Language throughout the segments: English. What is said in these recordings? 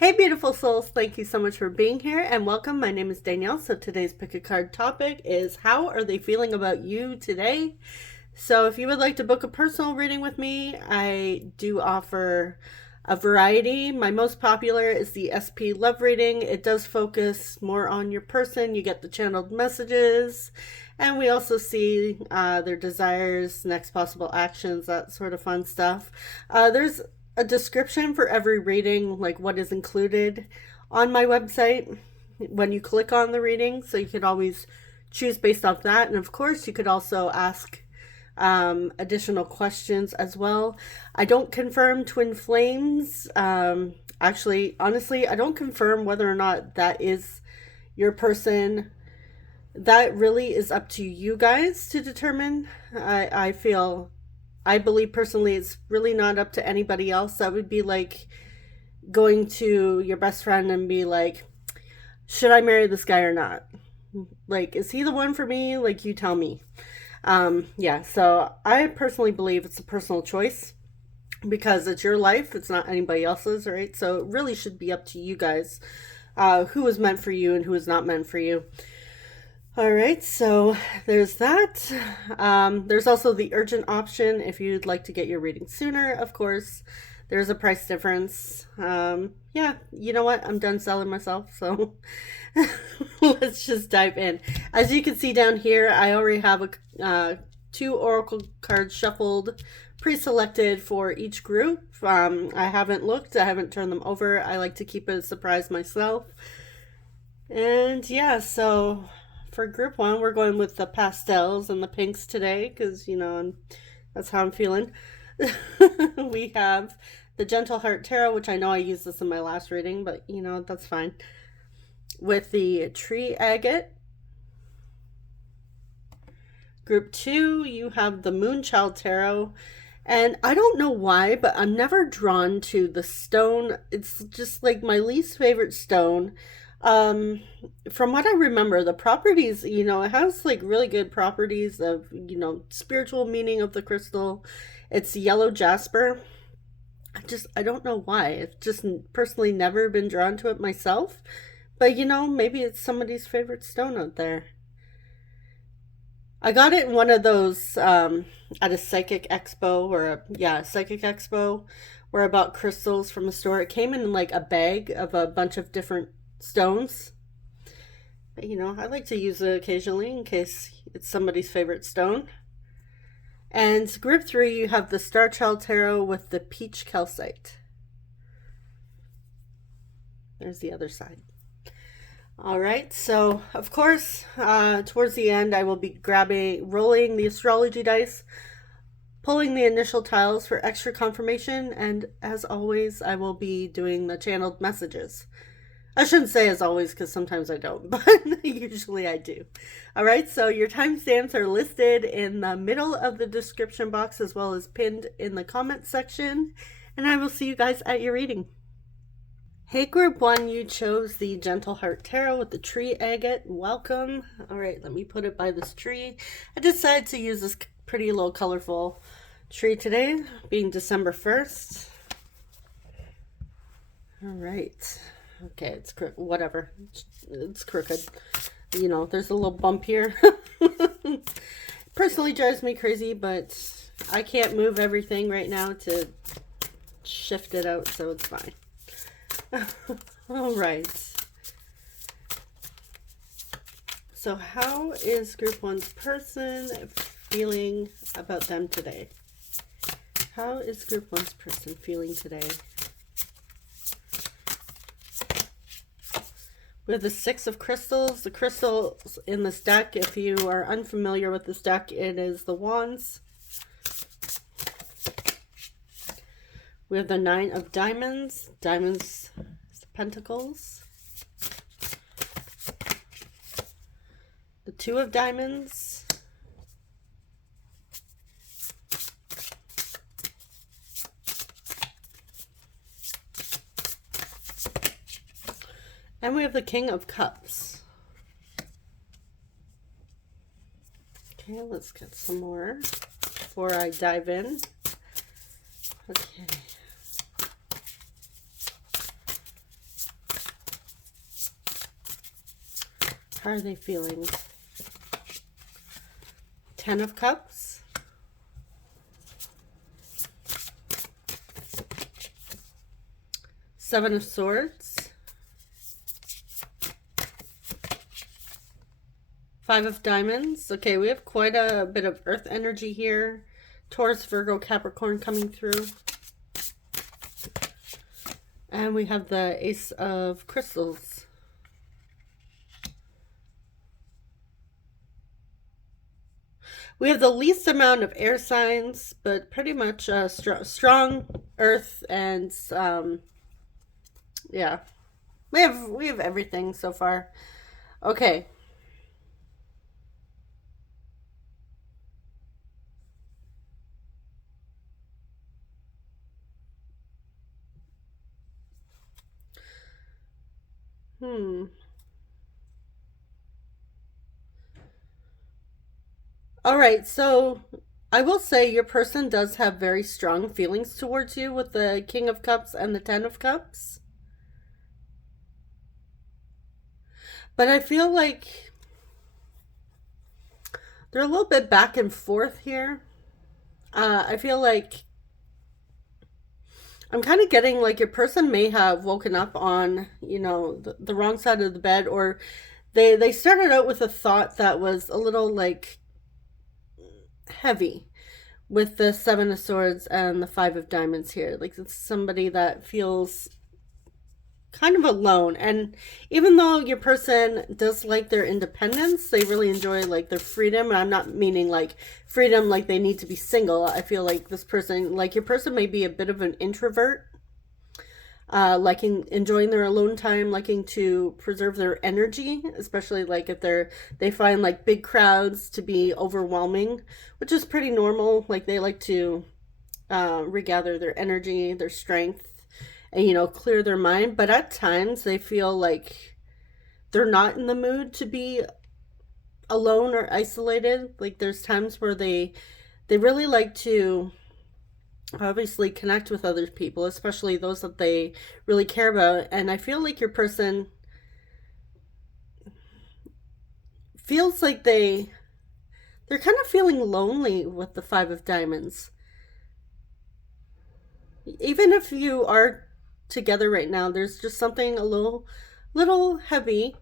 Hey beautiful souls, thank you so much for being here and welcome. My name is Danielle. So today's pick a card topic is how are they feeling about you today? So if you would like to book a personal reading with me, I do offer a variety. My most popular is the SP Love Reading. It does focus more on your person. You get the channeled messages and we also see their desires, next possible actions, that sort of fun stuff. There's a description for every reading, like what is included on my website when you click on the reading, so you could always choose based off that. And of course you could also ask additional questions as well. I don't confirm twin flames. Actually, honestly, I don't confirm whether or not that is your person. That really is up to you guys to determine. I believe personally it's really not up to anybody else. That would be like going to your best friend and be like, should I marry this guy or not? Like, is he the one for me? Like, you tell me. Yeah, so I personally believe it's a personal choice because it's your life. It's not anybody else's, right? So it really should be up to you guys who is meant for you and who is not meant for you. All right, so there's that. There's also the urgent option if you'd like to get your reading sooner, of course. There's a price difference. Yeah, you know what? I'm done selling myself, so let's just dive in. As you can see down here, I already have two oracle cards shuffled, pre-selected for each group. I haven't looked. I haven't turned them over. I like to keep it a surprise myself. And yeah, so for group one, we're going with the pastels and the pinks today because, you know, that's how I'm feeling. We have the Gentle Heart Tarot, which I know I used this in my last reading, but, you know, that's fine. With the Tree Agate. Group two, you have the Moonchild Tarot. And I don't know why, but I'm never drawn to the stone. It's just like my least favorite stone. From what I remember, the properties, you know, it has like really good properties of, you know, spiritual meaning of the crystal. It's yellow jasper. I don't know why. I've just personally never been drawn to it myself. But, you know, maybe it's somebody's favorite stone out there. I got it in one of those at a psychic expo psychic expo where I bought crystals from a store. It came in like a bag of a bunch of different stones. But, you know, I like to use it occasionally in case it's somebody's favorite stone. And group three, you have the Starchild Tarot with the Peach Calcite. There's the other side. All right, so of course, towards the end, I will be rolling the astrology dice, pulling the initial tiles for extra confirmation, and as always, I will be doing the channeled messages. I shouldn't say as always because sometimes I don't, but usually I do. All right, so your timestamps are listed in the middle of the description box as well as pinned in the comment section, and I will see you guys at your reading. Hey group one, you chose the Gentle Heart Tarot with the Tree Agate. Welcome. All right, let me put it by this tree. I decided to use this pretty little colorful tree today, being December 1st. All right. Okay, it's whatever. It's crooked. You know, there's a little bump here. Personally drives me crazy, but I can't move everything right now to shift it out, so it's fine. All right. So how is group one's person feeling about them today? How is group one's person feeling today? We have the Six of Crystals. The crystals in this deck, if you are unfamiliar with this deck, it is the Wands. We have the Nine of Diamonds. Diamonds is the Pentacles. The Two of Diamonds. And we have the King of Cups. Okay, let's get some more before I dive in. Okay. How are they feeling? 10 of Cups. Seven of Swords. 5 of Diamonds. Okay, we have quite a bit of earth energy here. Taurus, Virgo, Capricorn coming through. And we have the Ace of Crystals. We have the least amount of air signs, but pretty much strong earth and yeah. We have everything so far. Okay. All right, so I will say your person does have very strong feelings towards you with the King of Cups and the 10 of Cups. But I feel like they're a little bit back and forth here. I feel like I'm kind of getting like your person may have woken up on, you know, the wrong side of the bed, or they started out with a thought that was a little like heavy with the 7 of Swords and the 5 of Diamonds here. Like it's somebody that feels kind of alone, and even though your person does like their independence, they really enjoy like their freedom, and I'm not meaning like freedom like they need to be single. I feel like this person, like your person, may be a bit of an introvert, liking enjoying their alone time, liking to preserve their energy, especially like if they find like big crowds to be overwhelming, which is pretty normal. Like they like to regather their energy, their strength, and, you know, clear their mind. But at times they feel like they're not in the mood to be alone or isolated. Like there's times where they really like to obviously connect with other people, especially those that they really care about. And I feel like your person feels like they're kind of feeling lonely with the 5 of Diamonds. Even if you are together right now, there's just something a little heavy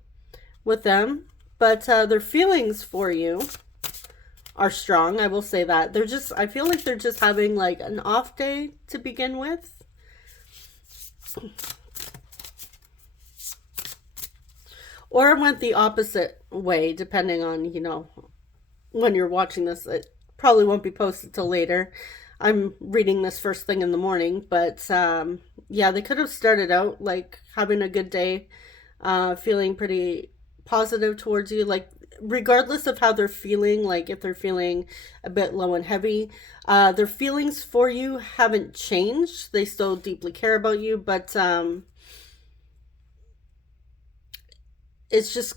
with them, but their feelings for you are strong. I will say that I feel like they're just having like an off day to begin with. Or it went the opposite way, depending on, you know, when you're watching this. It probably won't be posted till later. I'm reading this first thing in the morning, but yeah, they could have started out like having a good day, feeling pretty positive towards you, like regardless of how they're feeling. Like if they're feeling a bit low and heavy, their feelings for you haven't changed. They still deeply care about you, but it's just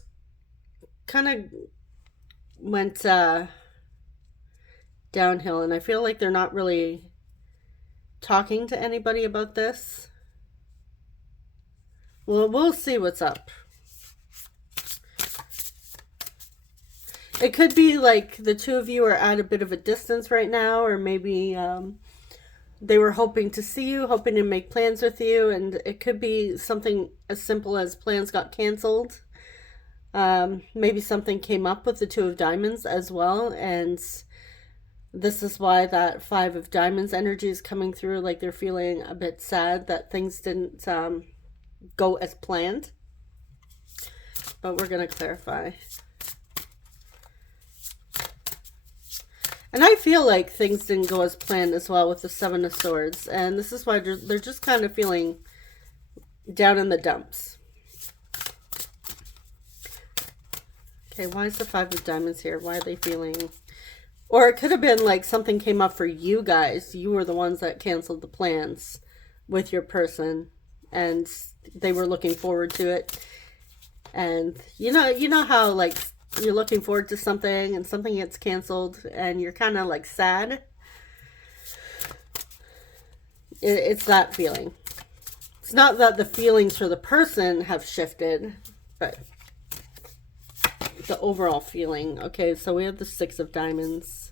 kind of went downhill, and I feel like they're not really talking to anybody about this. Well, we'll see what's up. It could be like the two of you are at a bit of a distance right now, or maybe they were hoping to see you, hoping to make plans with you, and it could be something as simple as plans got canceled. Maybe something came up with the 2 of Diamonds as well, and this is why that 5 of Diamonds energy is coming through. Like they're feeling a bit sad that things didn't go as planned. But we're going to clarify. And I feel like things didn't go as planned as well with the 7 of Swords. And this is why they're just kind of feeling down in the dumps. Okay, why is the 5 of Diamonds here? Why are they feeling... Or it could have been like something came up for you guys. You were the ones that canceled the plans with your person, and they were looking forward to it. And you know how like you're looking forward to something and something gets canceled and you're kind of like sad. It's that feeling. It's not that the feelings for the person have shifted, but the overall feeling. Okay, so we have the Six of Diamonds.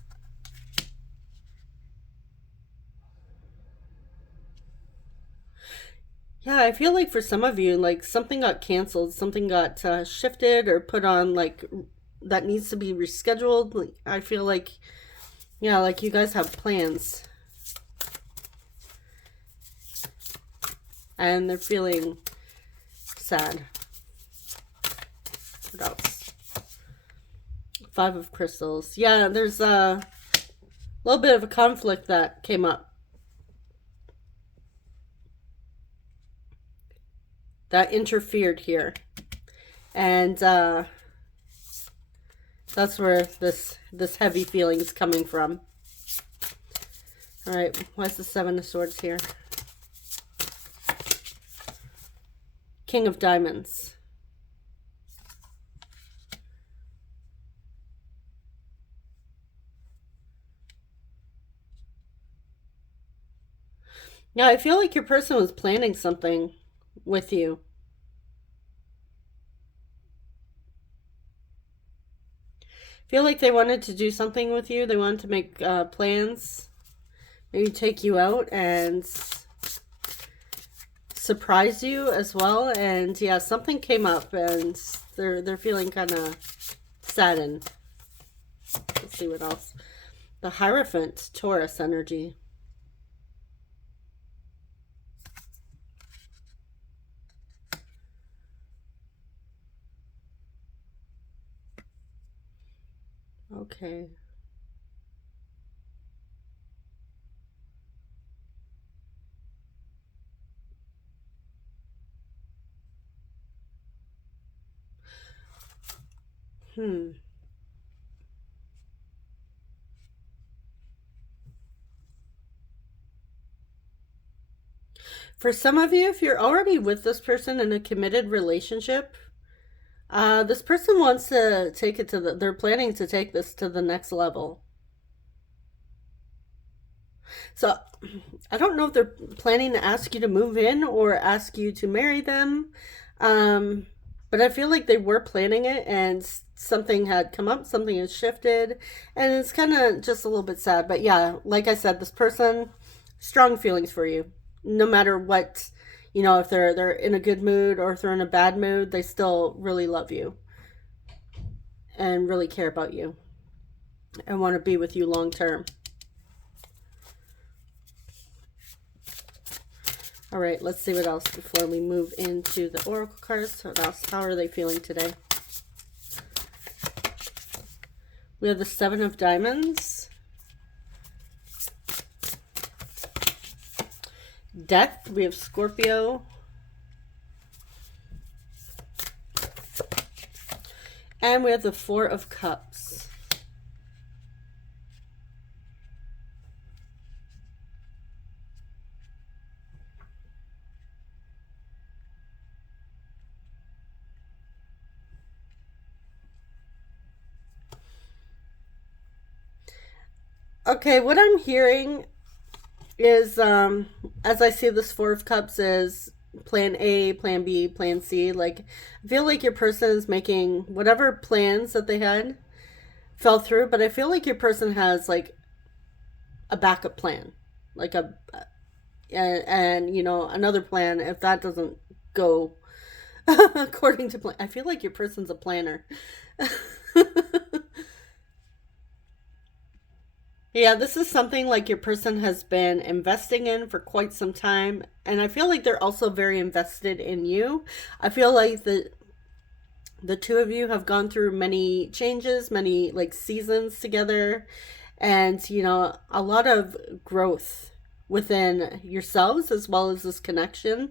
Yeah, I feel like for some of you, like something got canceled, something got shifted or put on, like that needs to be rescheduled. Like, I feel like, yeah, like you guys have plans. And they're feeling sad. What else? Five of Crystals. Yeah, there's a little bit of a conflict that came up. That interfered here. And that's where this heavy feeling is coming from. All right, why's the Seven of Swords here? King of Diamonds. Yeah, I feel like your person was planning something with you. I feel like they wanted to do something with you. They wanted to make plans. Maybe take you out and surprise you as well. And yeah, something came up and they're feeling kind of saddened. Let's see what else. The Hierophant, Taurus energy. Okay. For some of you, if you're already with this person in a committed relationship, this person wants to take it to they're planning to take this to the next level. So I don't know if they're planning to ask you to move in or ask you to marry them. But I feel like they were planning it and something had come up, something has shifted, and it's kind of just a little bit sad. But yeah, like I said, this person, strong feelings for you. No matter what, you know, if they're in a good mood or if they're in a bad mood, they still really love you and really care about you and want to be with you long term. All right, let's see what else before we move into the oracle cards. What else? How are they feeling today? We have the Seven of Diamonds. Death. We have Scorpio. And we have the Four of Cups. Okay, what I'm hearing is, as I see this Four of Cups, is plan A, plan B, plan C. Like, I feel like your person is making whatever plans that they had fell through, but I feel like your person has, like, a backup plan. Like, and you know, another plan if that doesn't go according to plan. I feel like your person's a planner. Yeah, this is something like your person has been investing in for quite some time. And I feel like they're also very invested in you. I feel like the two of you have gone through many changes, many like seasons together. And, you know, a lot of growth within yourselves as well as this connection.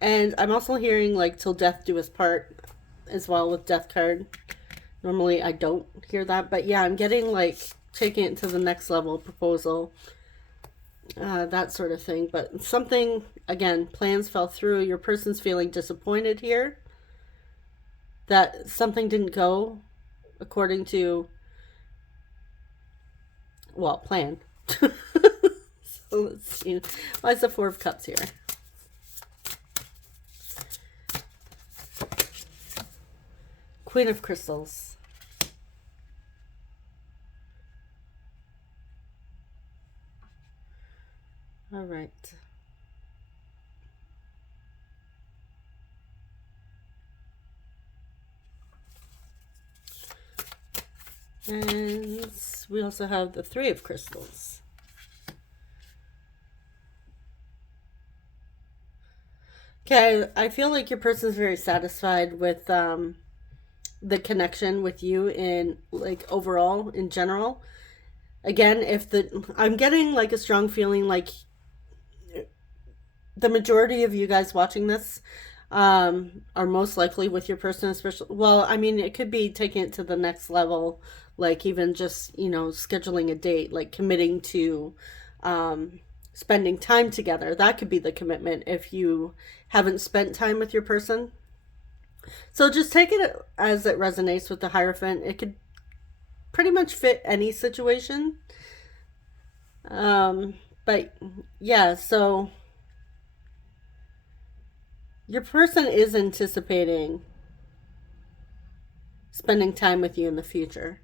And I'm also hearing like till death do us part as well with death card. Normally I don't hear that, but yeah, I'm getting like taking it to the next level proposal, that sort of thing. But something, again, plans fell through. Your person's feeling disappointed here that something didn't go according to, well, plan. So let's see. Why is the Four of Cups here? Queen of Crystals. All right. And we also have the Three of Crystals. Okay, I feel like your person's very satisfied with the connection with you in like overall in general. Again, I'm getting like a strong feeling like the majority of you guys watching this are most likely with your person, especially. Well, I mean, it could be taking it to the next level, like even just scheduling a date, like committing to spending time together. That could be the commitment if you haven't spent time with your person. So just take it as it resonates with the Hierophant. It could pretty much fit any situation. But yeah, so your person is anticipating spending time with you in the future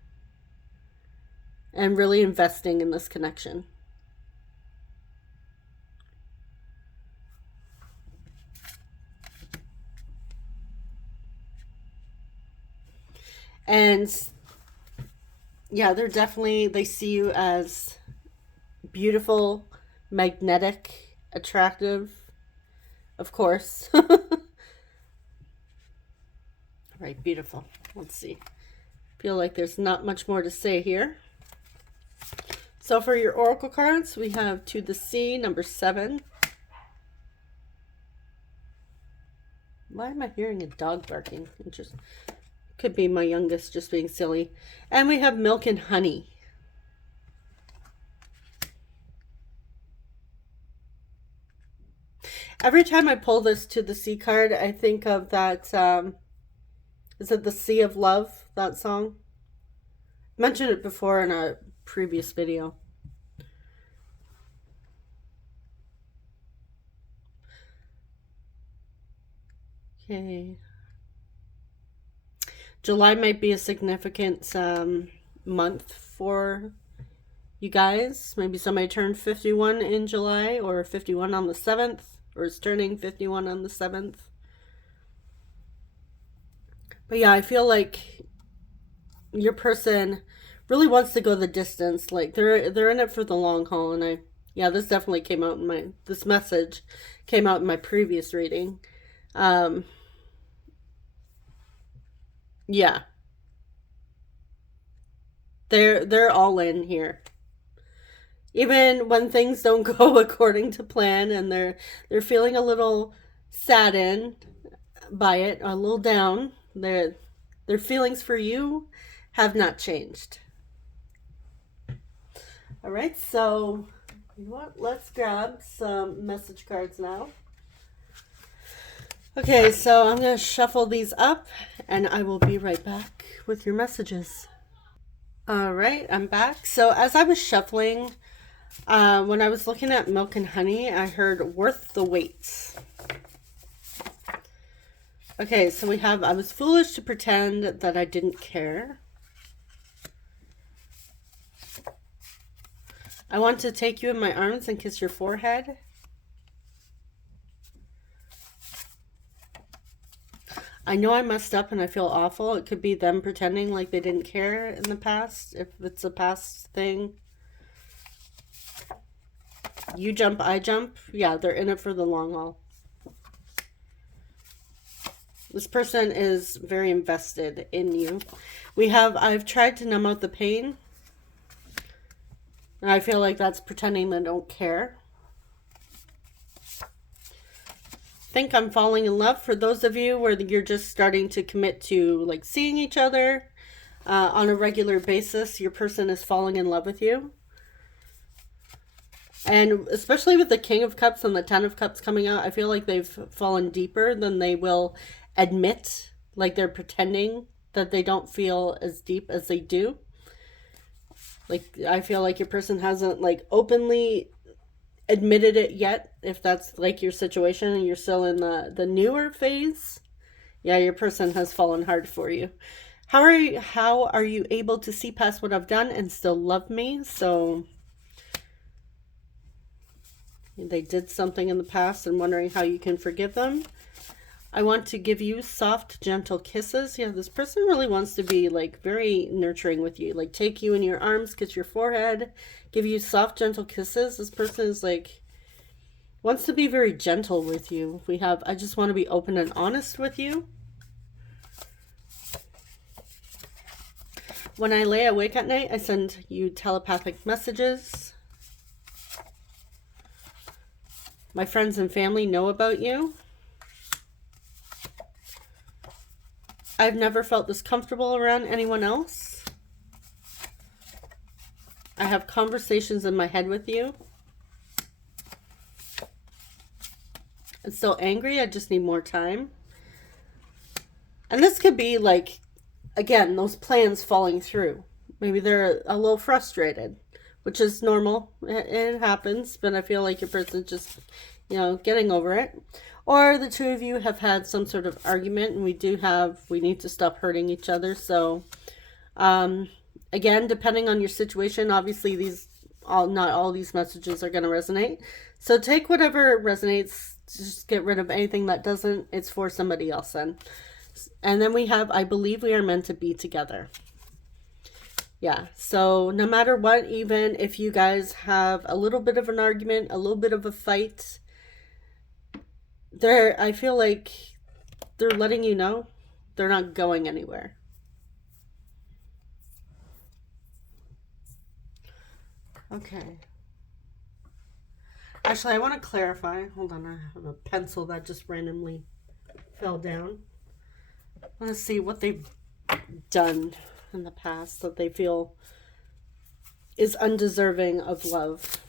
and really investing in this connection. And yeah, they see you as beautiful, magnetic, attractive, of course. All right, beautiful. Let's see. Feel like there's not much more to say here. So for your oracle cards, we have To the Sea, number 7. Why am I hearing a dog barking? Interesting. Could be my youngest just being silly. And we have Milk and Honey. Every time I pull this To the Sea card, I think of that, is it The Sea of Love, that song? I mentioned it before in a previous video. Okay. July might be a significant month for you guys. Maybe somebody turned 51 in July, or 51 on the 7th, or is turning 51 on the 7th. But yeah, I feel like your person really wants to go the distance. Like they're in it for the long haul. And this definitely came out in this message came out in my previous reading. Yeah. They're all in here. Even when things don't go according to plan and they're feeling a little saddened by it, a little down, their feelings for you have not changed. All right, so you know what? Let's grab some message cards now. Okay, so I'm going to shuffle these up and I will be right back with your messages. All right, I'm back. So as I was shuffling, when I was looking at Milk and Honey, I heard Worth the Wait. Okay, so we have, I was foolish to pretend that I didn't care. I want to take you in my arms and kiss your forehead. I know I messed up and I feel awful. It could be them pretending like they didn't care in the past, if it's a past thing. You jump, I jump. Yeah, they're in it for the long haul. This person is very invested in you. I've tried to numb out the pain. And I feel like that's pretending they don't care. Think I'm falling in love. For those of you where you're just starting to commit to like seeing each other on a regular basis, your person is falling in love with you. And especially with the King of Cups and the Ten of Cups coming out, I feel like they've fallen deeper than they will admit. Like they're pretending that they don't feel as deep as they do. Like I feel like your person hasn't like openly admitted it yet, if that's like your situation and you're still in the newer phase Yeah, your person has fallen hard for you. How are you able to see past what I've done and still love me? So they did something in the past and wondering how you can forgive them. I want to give you soft, gentle kisses. Yeah, this person really wants to be like very nurturing with you. Like take you in your arms, kiss your forehead, give you soft, gentle kisses. This person is like, wants to be very gentle with you. We have, I just want to be open and honest with you. When I lay awake at night, I send you telepathic messages. My friends and family know about you. I've never felt this comfortable around anyone else. I have conversations in my head with you. I'm still angry. I just need more time. And this could be like, again, those plans falling through. Maybe they're a little frustrated, which is normal. It happens, but I feel like your person's just, getting over it. Or the two of you have had some sort of argument and we need to stop hurting each other. So, again, depending on your situation, obviously not all these messages are going to resonate. So take whatever resonates, just get rid of anything that doesn't. It's for somebody else then. And then we have, I believe we are meant to be together. Yeah, so no matter what, even if you guys have a little bit of an argument, a little bit of a fight, I feel like they're letting you know they're not going anywhere. Okay. Actually, I want to clarify. Hold on, I have a pencil that just randomly fell down. I want to see what they've done in the past that they feel is undeserving of love.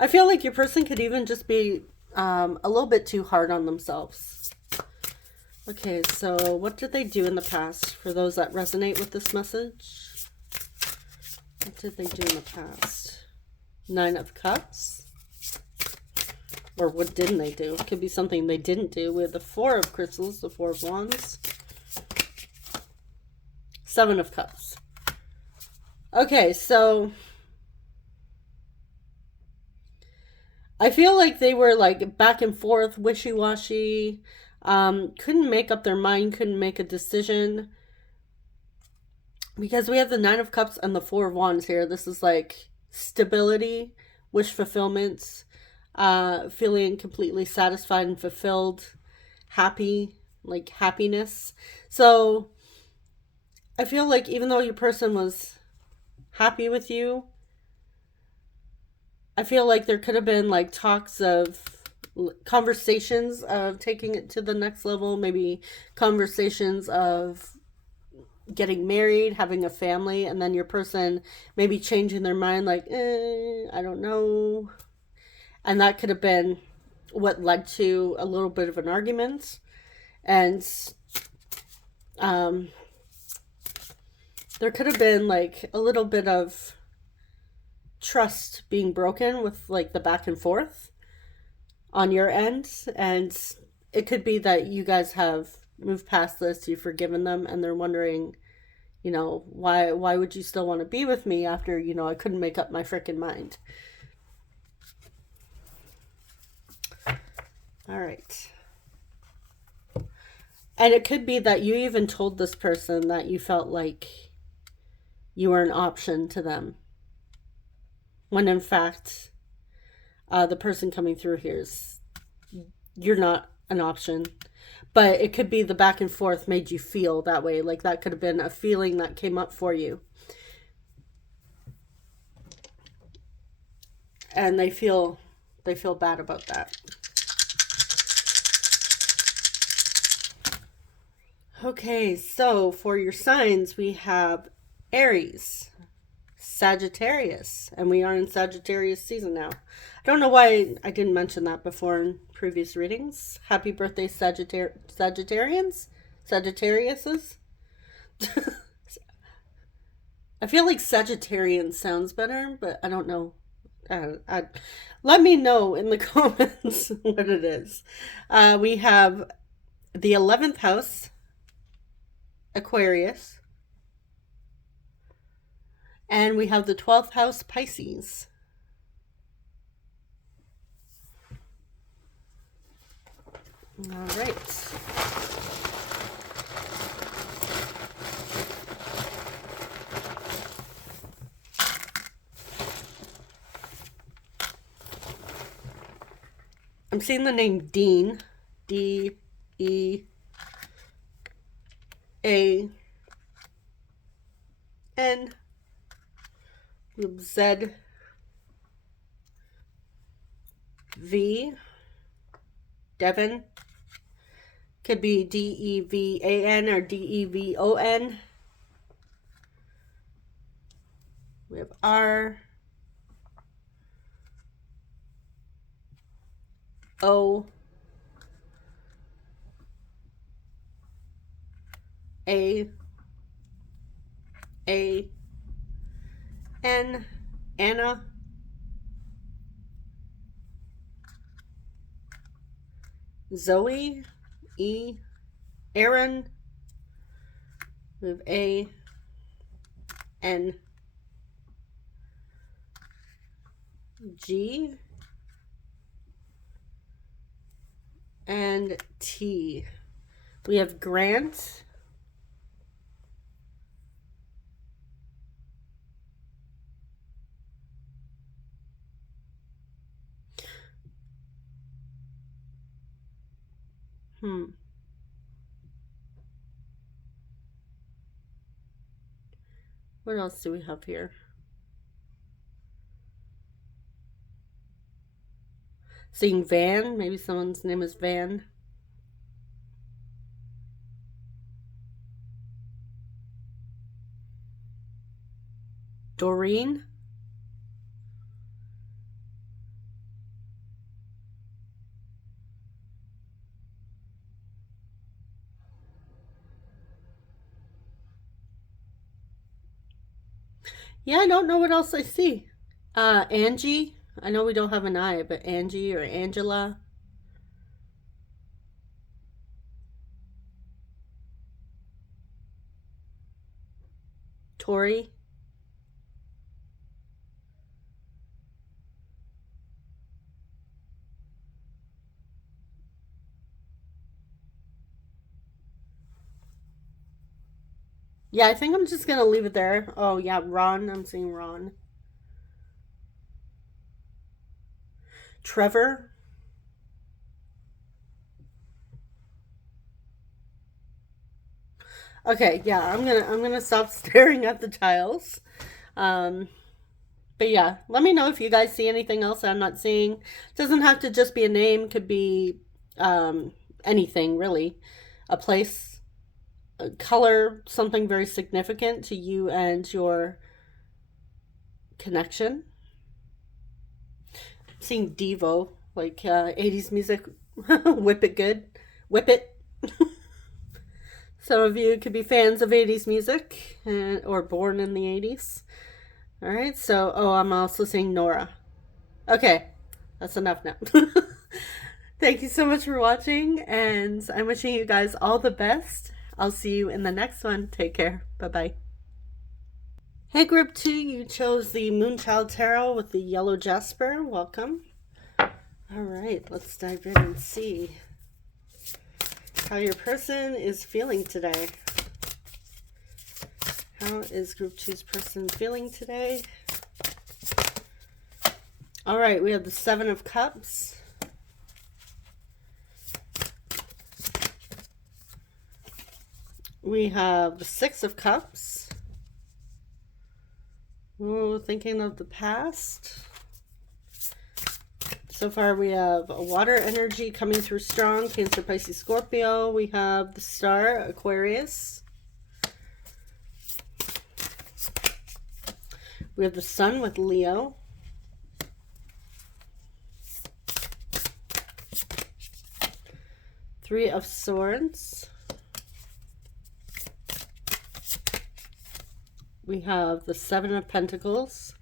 I feel like your person could even just be a little bit too hard on themselves. Okay, so what did they do in the past for those that resonate with this message? What did they do in the past? 9 of Cups. Or what didn't they do? It could be something they didn't do with the 4 of Crystals, the 4 of Wands. 7 of Cups. Okay, so I feel like they were like back and forth, wishy-washy, couldn't make up their mind, couldn't make a decision. Because we have the 9 of Cups and the 4 of Wands here. This is like stability, wish fulfillment, feeling completely satisfied and fulfilled, happy, like happiness. So I feel like even though your person was happy with you, I feel like there could have been like talks of conversations of taking it to the next level, maybe conversations of getting married, having a family, and then your person maybe changing their mind like, I don't know. And that could have been what led to a little bit of an argument. And there could have been like a little bit of trust being broken with like the back and forth on your end. And it could be that you guys have moved past this, you've forgiven them, and they're wondering, why would you still want to be with me after, I couldn't make up my freaking mind. All right. And it could be that you even told this person that you felt like you were an option to them, when in fact, the person coming through here is, you're not an option. But it could be the back and forth made you feel that way. Like that could have been a feeling that came up for you. And they feel bad about that. Okay, so for your signs, we have Aries, Sagittarius, and we are in Sagittarius season now. I don't know why I didn't mention that before in previous readings. Happy birthday, Sagittarians? Sagittariuses? I feel like Sagittarian sounds better, but I don't know. let me know in the comments what it is. We have the 11th house, Aquarius. And we have the 12th house, Pisces. All right. I'm seeing the name Dean. D-E-A-N. Z-V. Devon. Could be D-E-V-A-N or D-E-V-O-N. We have R. O. A. A. N. Anna. Zoe. E. Aaron. We have A. N. G. And T. We have Grant. What else do we have here? Seeing Van. Maybe someone's name is Van. Doreen. Yeah, I don't know what else I see. Angie. I know we don't have an I, but Angie or Angela. Tori. Yeah, I think I'm just going to leave it there. Oh, yeah, Ron. I'm seeing Ron. Trevor. Okay, yeah, I'm gonna stop staring at the tiles. Um, but yeah, let me know if you guys see anything else I'm not seeing. It doesn't have to just be a name, could be anything really. A place, a color, something very significant to you and your connection. I'm seeing Devo, like 80s music. Whip it good. Whip it. Some of you could be fans of 80s music or born in the 80s. All right, so, oh, I'm also seeing Nora. Okay, that's enough now. Thank you so much for watching, and I'm wishing you guys all the best. I'll see you in the next one. Take care. Bye-bye. Hey, Group 2, you chose the Moonchild Tarot with the yellow jasper. Welcome. All right, let's dive in and see how your person is feeling today. How is Group 2's person feeling today? All right, we have the Seven of Cups. We have the Six of Cups. Ooh, thinking of the past. So far we have a water energy coming through strong, Cancer, Pisces, Scorpio. We have the Star, Aquarius. We have the Sun with Leo. Three of Swords. We have the Seven of Pentacles.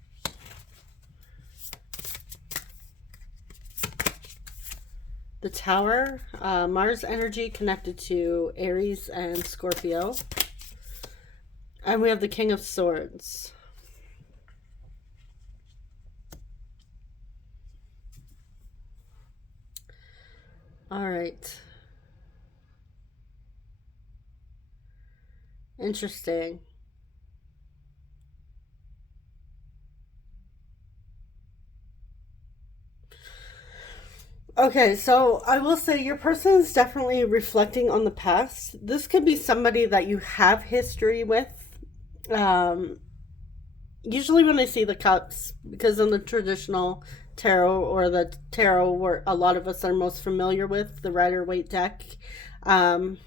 The Tower, Mars energy connected to Aries and Scorpio. And we have the King of Swords. All right. Interesting. Okay, so I will say your person is definitely reflecting on the past. This could be somebody that you have history with. Um, Usually when I see the cups, because in the traditional tarot, or the tarot where a lot of us are most familiar with, the Rider Waite deck, um,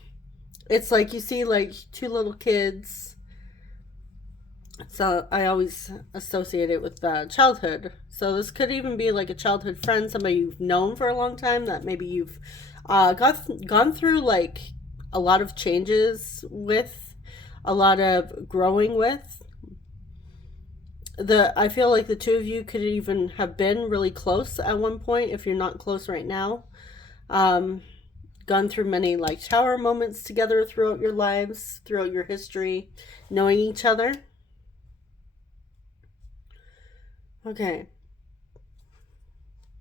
it's like you see like two little kids. So I always associate it with childhood. So this could even be like a childhood friend, somebody you've known for a long time that maybe you've gone through like a lot of changes with, a lot of growing with. I feel like the two of you could even have been really close at one point if you're not close right now. Um, Gone through many like tower moments together throughout your lives, throughout your history, knowing each other. Okay.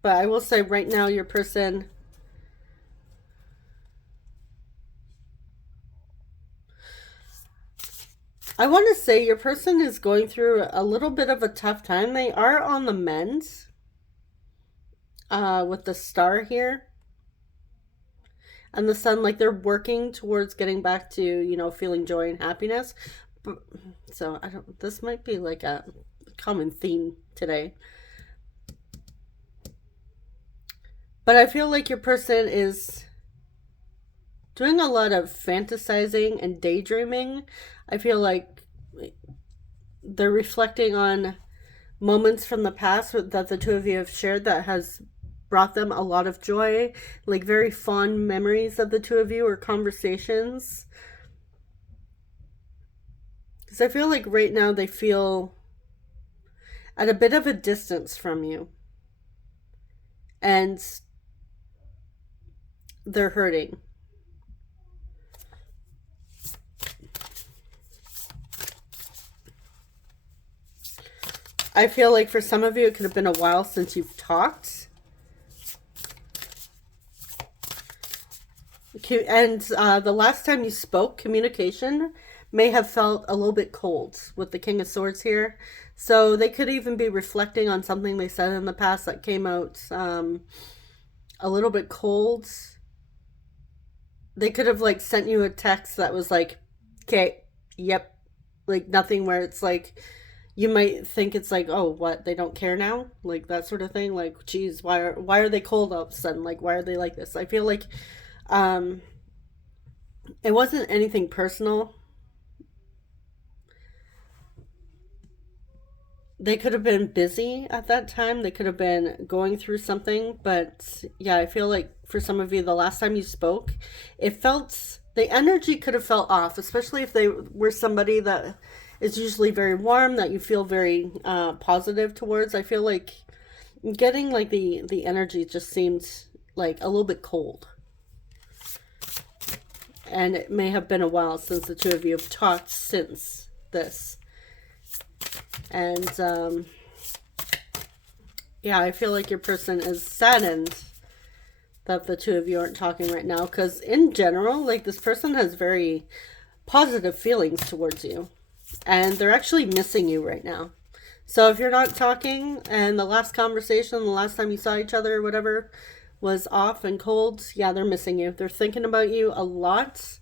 But I will say right now, your person, I want to say your person is going through a little bit of a tough time. They are on the mend with the star here and the sun. Like they're working towards getting back to, feeling joy and happiness. But, so I don't, this might be like a common theme today. But I feel like your person is doing a lot of fantasizing and daydreaming. I feel like they're reflecting on moments from the past that the two of you have shared that has brought them a lot of joy, like very fond memories of the two of you or conversations. Because I feel like right now they feel at a bit of a distance from you. And they're hurting. I feel like for some of you, it could have been a while since you've talked. And the last time you spoke, communication may have felt a little bit cold with the King of Swords here. So they could even be reflecting on something they said in the past that came out a little bit cold. They could have like sent you a text that was like, okay, yep, like nothing, where it's like, you might think it's like, oh, what, they don't care now, like that sort of thing. Like, geez, why are they cold all of a sudden? Like, why are they like this? I feel like it wasn't anything personal. They could have been busy at that time. They could have been going through something. But yeah, I feel like for some of you, the last time you spoke, it felt, the energy could have felt off, especially if they were somebody that is usually very warm, that you feel very positive towards. I feel like getting like the energy just seemed like a little bit cold. And it may have been a while since the two of you have talked since this. And yeah, I feel like your person is saddened that the two of you aren't talking right now, because in general, like, this person has very positive feelings towards you, and they're actually missing you right now. So if you're not talking, and the last conversation, the last time you saw each other or whatever, was off and cold, yeah, they're missing you. They're thinking about you a lot,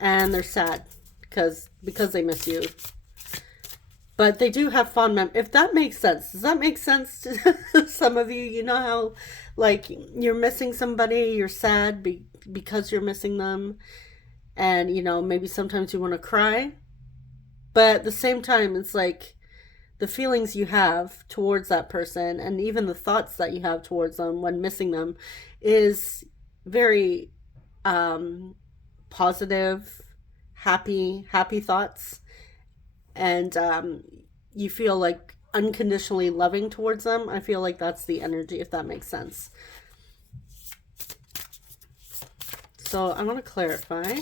and they're sad because they miss you. But they do have fond memories. If that makes sense. Does that make sense to some of you? You know how, like, you're missing somebody, you're sad because you're missing them. And, maybe sometimes you want to cry. But at the same time, it's like the feelings you have towards that person, and even the thoughts that you have towards them when missing them, is very positive, happy thoughts. And you feel like unconditionally loving towards them. I feel like that's the energy, if that makes sense. so I want to clarify.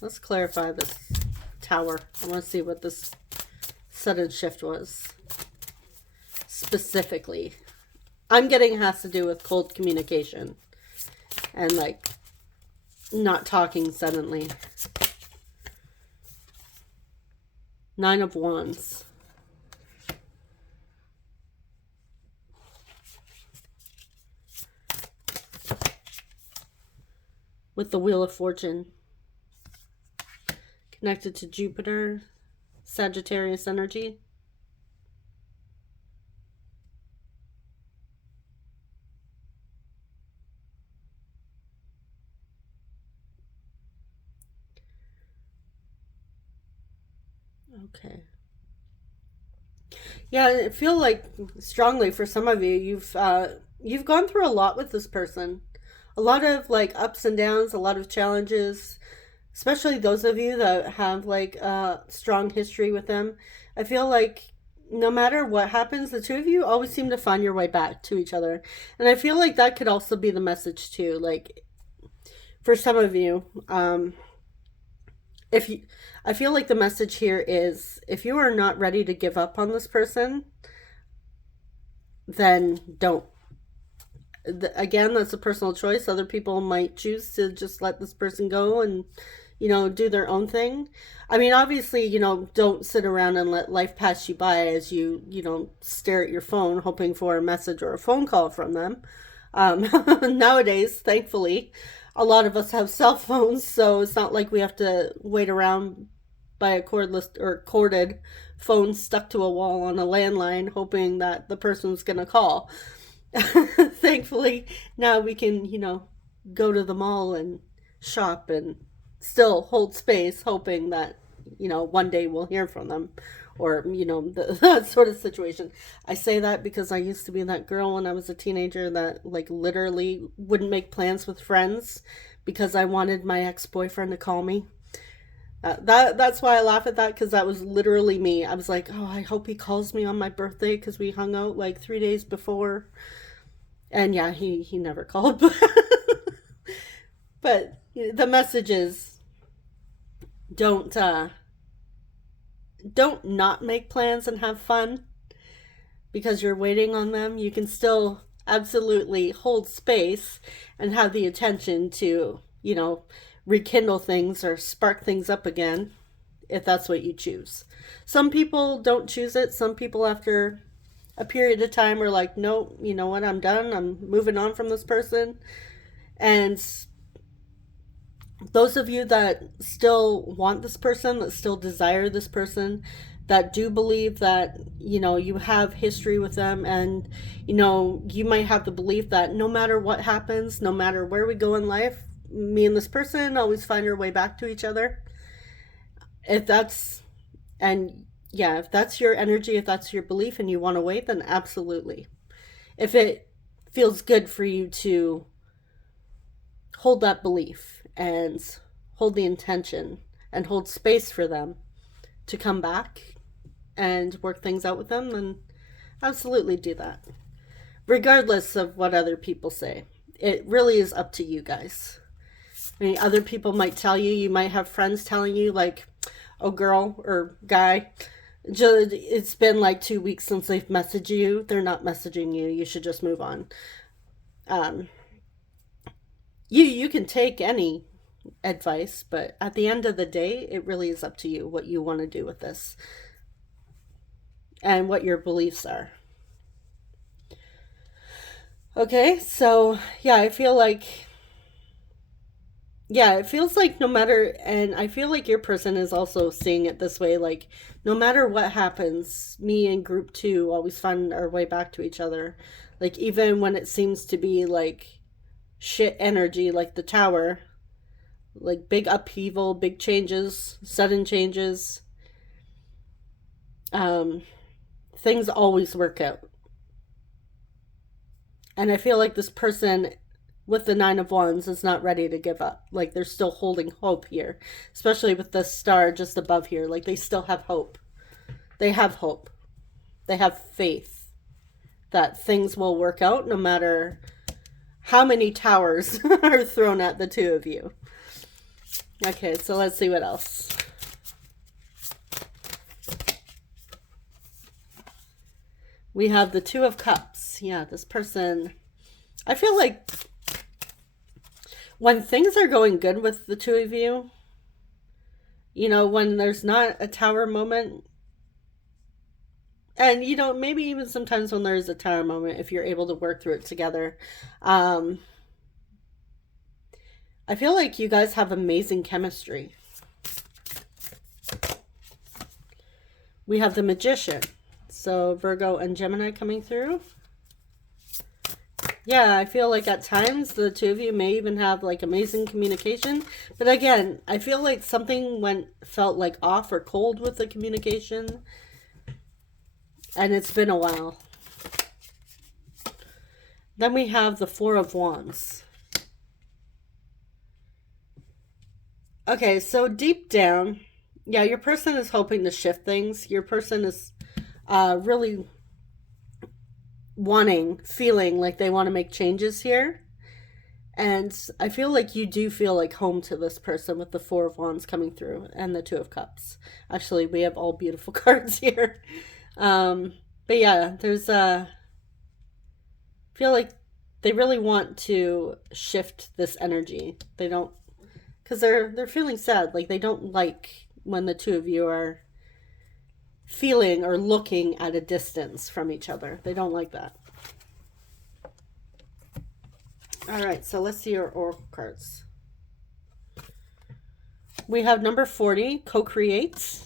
Let's clarify this Tower. I want to see what this sudden shift was specifically. I'm getting it has to do with cold communication and like not talking suddenly. Nine of Wands. With the Wheel of Fortune. Connected to Jupiter, Sagittarius energy. Okay. Yeah, I feel like strongly for some of you, you've gone through a lot with this person. A lot of like ups and downs, a lot of challenges, especially those of you that have like a strong history with them. I feel like no matter what happens, the two of you always seem to find your way back to each other. And I feel like that could also be the message too. Like for some of you, if you, I feel like the message here is if you are not ready to give up on this person, then don't. Again, that's a personal choice. Other people might choose to just let this person go and, you know, do their own thing. I mean, obviously, you know, don't sit around and let life pass you by as you know, stare at your phone hoping for a message or a phone call from them. Nowadays, thankfully, a lot of us have cell phones, so it's not like we have to wait around by a cordless or corded phone stuck to a wall on a landline hoping that the person's going to call. Thankfully, now we can, you know, go to the mall and shop and still hold space hoping that, you know, one day we'll hear from them or, you know, that sort of situation. I say that because I used to be that girl when I was a teenager that like literally wouldn't make plans with friends because I wanted my ex-boyfriend to call me. That's why I laugh at that, because that was literally me. I was like, oh, I hope he calls me on my birthday because we hung out like 3 days before. And yeah, he never called. But the message is don't not make plans and have fun because you're waiting on them. You can still absolutely hold space and have the attention to, you know, rekindle things or spark things up again if that's what you choose. Some people don't choose it. Some people after a period of time are like, no, you know what, I'm done. I'm moving on from this person. And those of you that still want this person, that still desire this person, that do believe that, you know, you have history with them, and, you know, you might have the belief that no matter what happens, no matter where we go in life, me and this person always find our way back to each other. If that's, and yeah, if that's your energy, if that's your belief and you want to wait, then absolutely. If it feels good for you to hold that belief and hold the intention and hold space for them to come back and work things out with them, then absolutely do that. Regardless of what other people say. It really is up to you guys. I mean, other people might tell you, you might have friends telling you like, oh girl or guy, it's been like 2 weeks since they've messaged you. They're not messaging you. You should just move on. You can take any advice, but at the end of the day, it really is up to you what you want to do with this and what your beliefs are. Okay, so yeah, I feel like, yeah, it feels like no matter, and I feel like your person is also seeing it this way, like no matter what happens, me and group 2 always find our way back to each other. Like even when it seems to be like shit energy, like the Tower, like big upheaval, big changes, sudden changes, things always work out. And I feel like this person with the 9 of Wands is not ready to give up. Like they're still holding hope here, especially with the star just above here. Like they still have hope. They have hope. They have faith that things will work out no matter how many towers are thrown at the two of you. Okay, so let's see what else. We have the Two of Cups. Yeah, this person, I feel like when things are going good with the two of you, you know, when there's not a tower moment, and, you know, maybe even sometimes when there's a tower moment, if you're able to work through it together, I feel like you guys have amazing chemistry. We have the Magician. So Virgo and Gemini coming through. Yeah, I feel like at times the two of you may even have like amazing communication. But again, I feel like something felt like off or cold with the communication. And it's been a while. Then we have the Four of Wands. Okay, so deep down, yeah, your person is hoping to shift things. Your person is really feeling like they want to make changes here. And I feel like you do feel like home to this person with the Four of Wands coming through and the Two of Cups. Actually, we have all beautiful cards here. But yeah, there's feel like they really want to shift this energy. They don't, because they're feeling sad. Like they don't like when the two of you are feeling or looking at a distance from each other. They don't like that. All right, so let's see your oracle cards. We have number 40, co-create.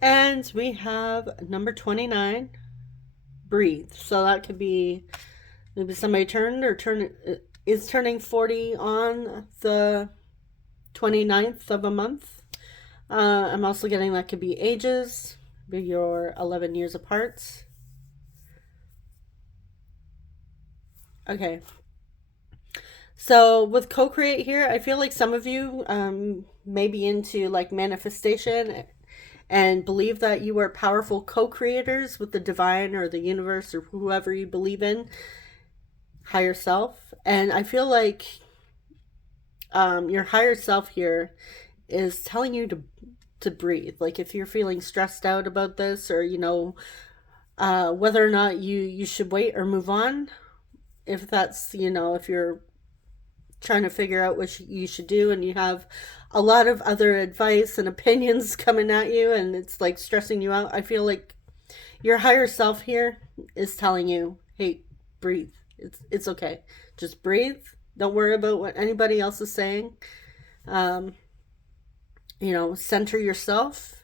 And we have number 29, breathe. So that could be maybe somebody is turning 40 on the 29th of a month. I'm also getting that could be ages. You're 11 years apart. Okay. So with co-create here, I feel like some of you may be into like manifestation and believe that you are powerful co-creators with the divine or the universe or whoever you believe in, higher self. And I feel like your higher self here is telling you to breathe. Like if you're feeling stressed out about this, or you know whether or not you should wait or move on, if that's, you know, if you're trying to figure out what you should do and you have a lot of other advice and opinions coming at you and it's like stressing you out, I feel like your higher self here is telling you, hey, breathe. It's okay. Just breathe. Don't worry about what anybody else is saying. You know, center yourself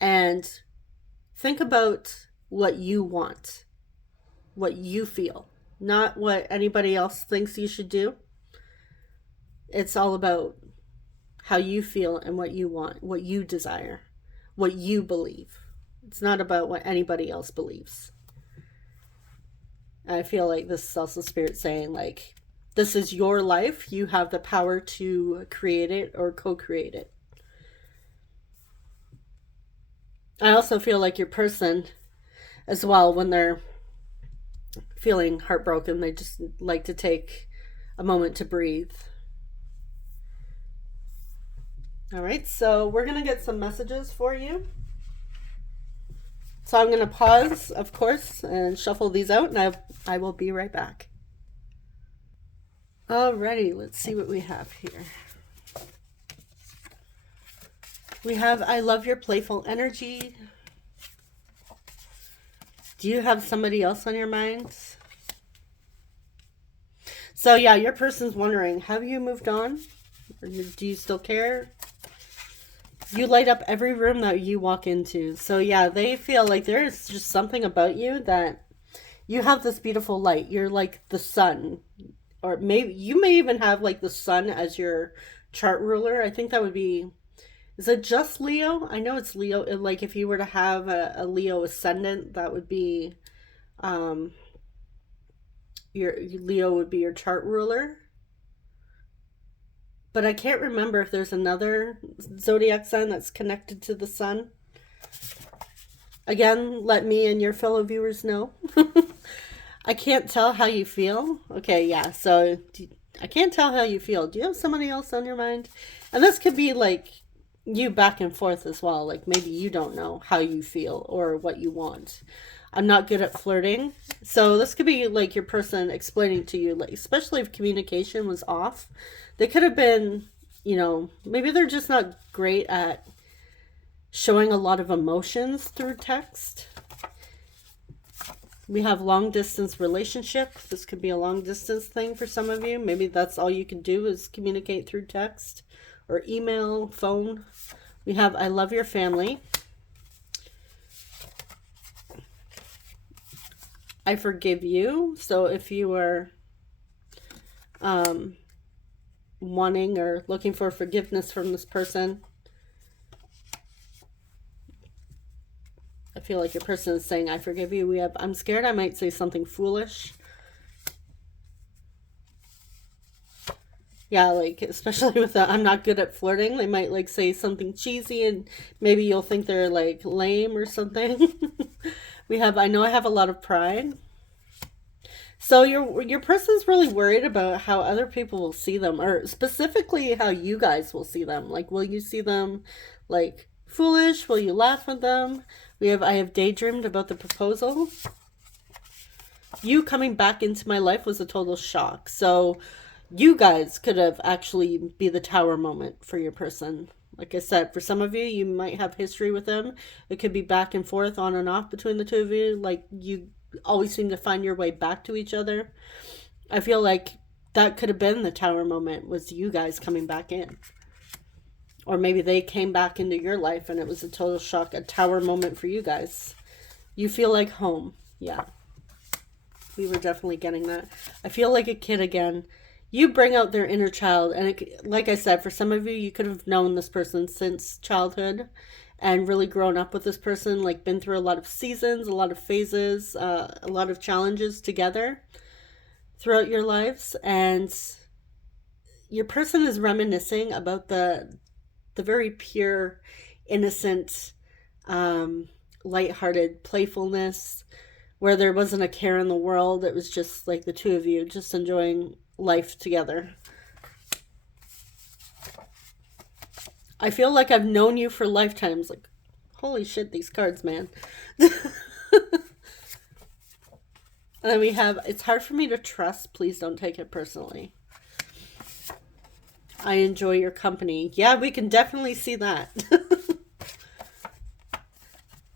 and think about what you want, what you feel, not what anybody else thinks you should do. It's all about how you feel and what you want, what you desire, what you believe. It's not about what anybody else believes. I feel like this is also Spirit saying, like, this is your life. You have the power to create it or co-create it. I also feel like your person as well, when they're feeling heartbroken, they just like to take a moment to breathe. All right, so we're going to get some messages for you. So I'm going to pause, of course, and shuffle these out, and I will be right back. Alrighty, let's see what we have here. We have, I love your playful energy. Do you have somebody else on your mind? So yeah, your person's wondering, have you moved on? Or do you still care? You light up every room that you walk into. So yeah, they feel like there's just something about you that you have this beautiful light. You're like the sun. Or maybe you may even have like the sun as your chart ruler. I think that would be, is it just Leo? I know it's Leo. Like if you were to have a Leo ascendant, that would be, your Leo would be your chart ruler. But I can't remember if there's another zodiac sign that's connected to the sun. Again, let me and your fellow viewers know. I can't tell how you feel. Okay, yeah. So I can't tell how you feel. Do you have somebody else on your mind? And this could be like you back and forth as well. Like maybe you don't know how you feel or what you want. I'm not good at flirting. So this could be like your person explaining to you, like especially if communication was off. They could have been, maybe they're just not great at showing a lot of emotions through text. We have long distance relationship. This could be a long distance thing for some of you. Maybe that's all you can do is communicate through text or email, phone. We have I love your family. I forgive you. So if you are wanting or looking for forgiveness from this person, I feel like your person is saying, I forgive you. We have, I'm scared I might say something foolish. Yeah, like, especially with that, I'm not good at flirting. They might, like, say something cheesy and maybe you'll think they're, like, lame or something. We have, I know I have a lot of pride. So your person's really worried about how other people will see them, or specifically how you guys will see them. Like, will you see them, like, foolish? Will you laugh at them? I have daydreamed about the proposal. You coming back into my life was a total shock. So you guys could have actually be the tower moment for your person. Like I said, for some of you, you might have history with them. It could be back and forth, on and off between the two of you. Like you always seem to find your way back to each other. I feel like that could have been the tower moment, was you guys coming back in. Or maybe they came back into your life and it was a total shock, a tower moment for you guys. You feel like home. Yeah. We were definitely getting that. I feel like a kid again. You bring out their inner child. And like I said, for some of you, you could have known this person since childhood and really grown up with this person, like been through a lot of seasons, a lot of phases, a lot of challenges together throughout your lives. And your person is reminiscing about the very pure, innocent, lighthearted playfulness where there wasn't a care in the world. It was just like the two of you just enjoying life together. I feel like I've known you for lifetimes. Like, holy shit, these cards, man. And then we have, it's hard for me to trust. Please don't take it personally. I enjoy your company. Yeah, we can definitely see that.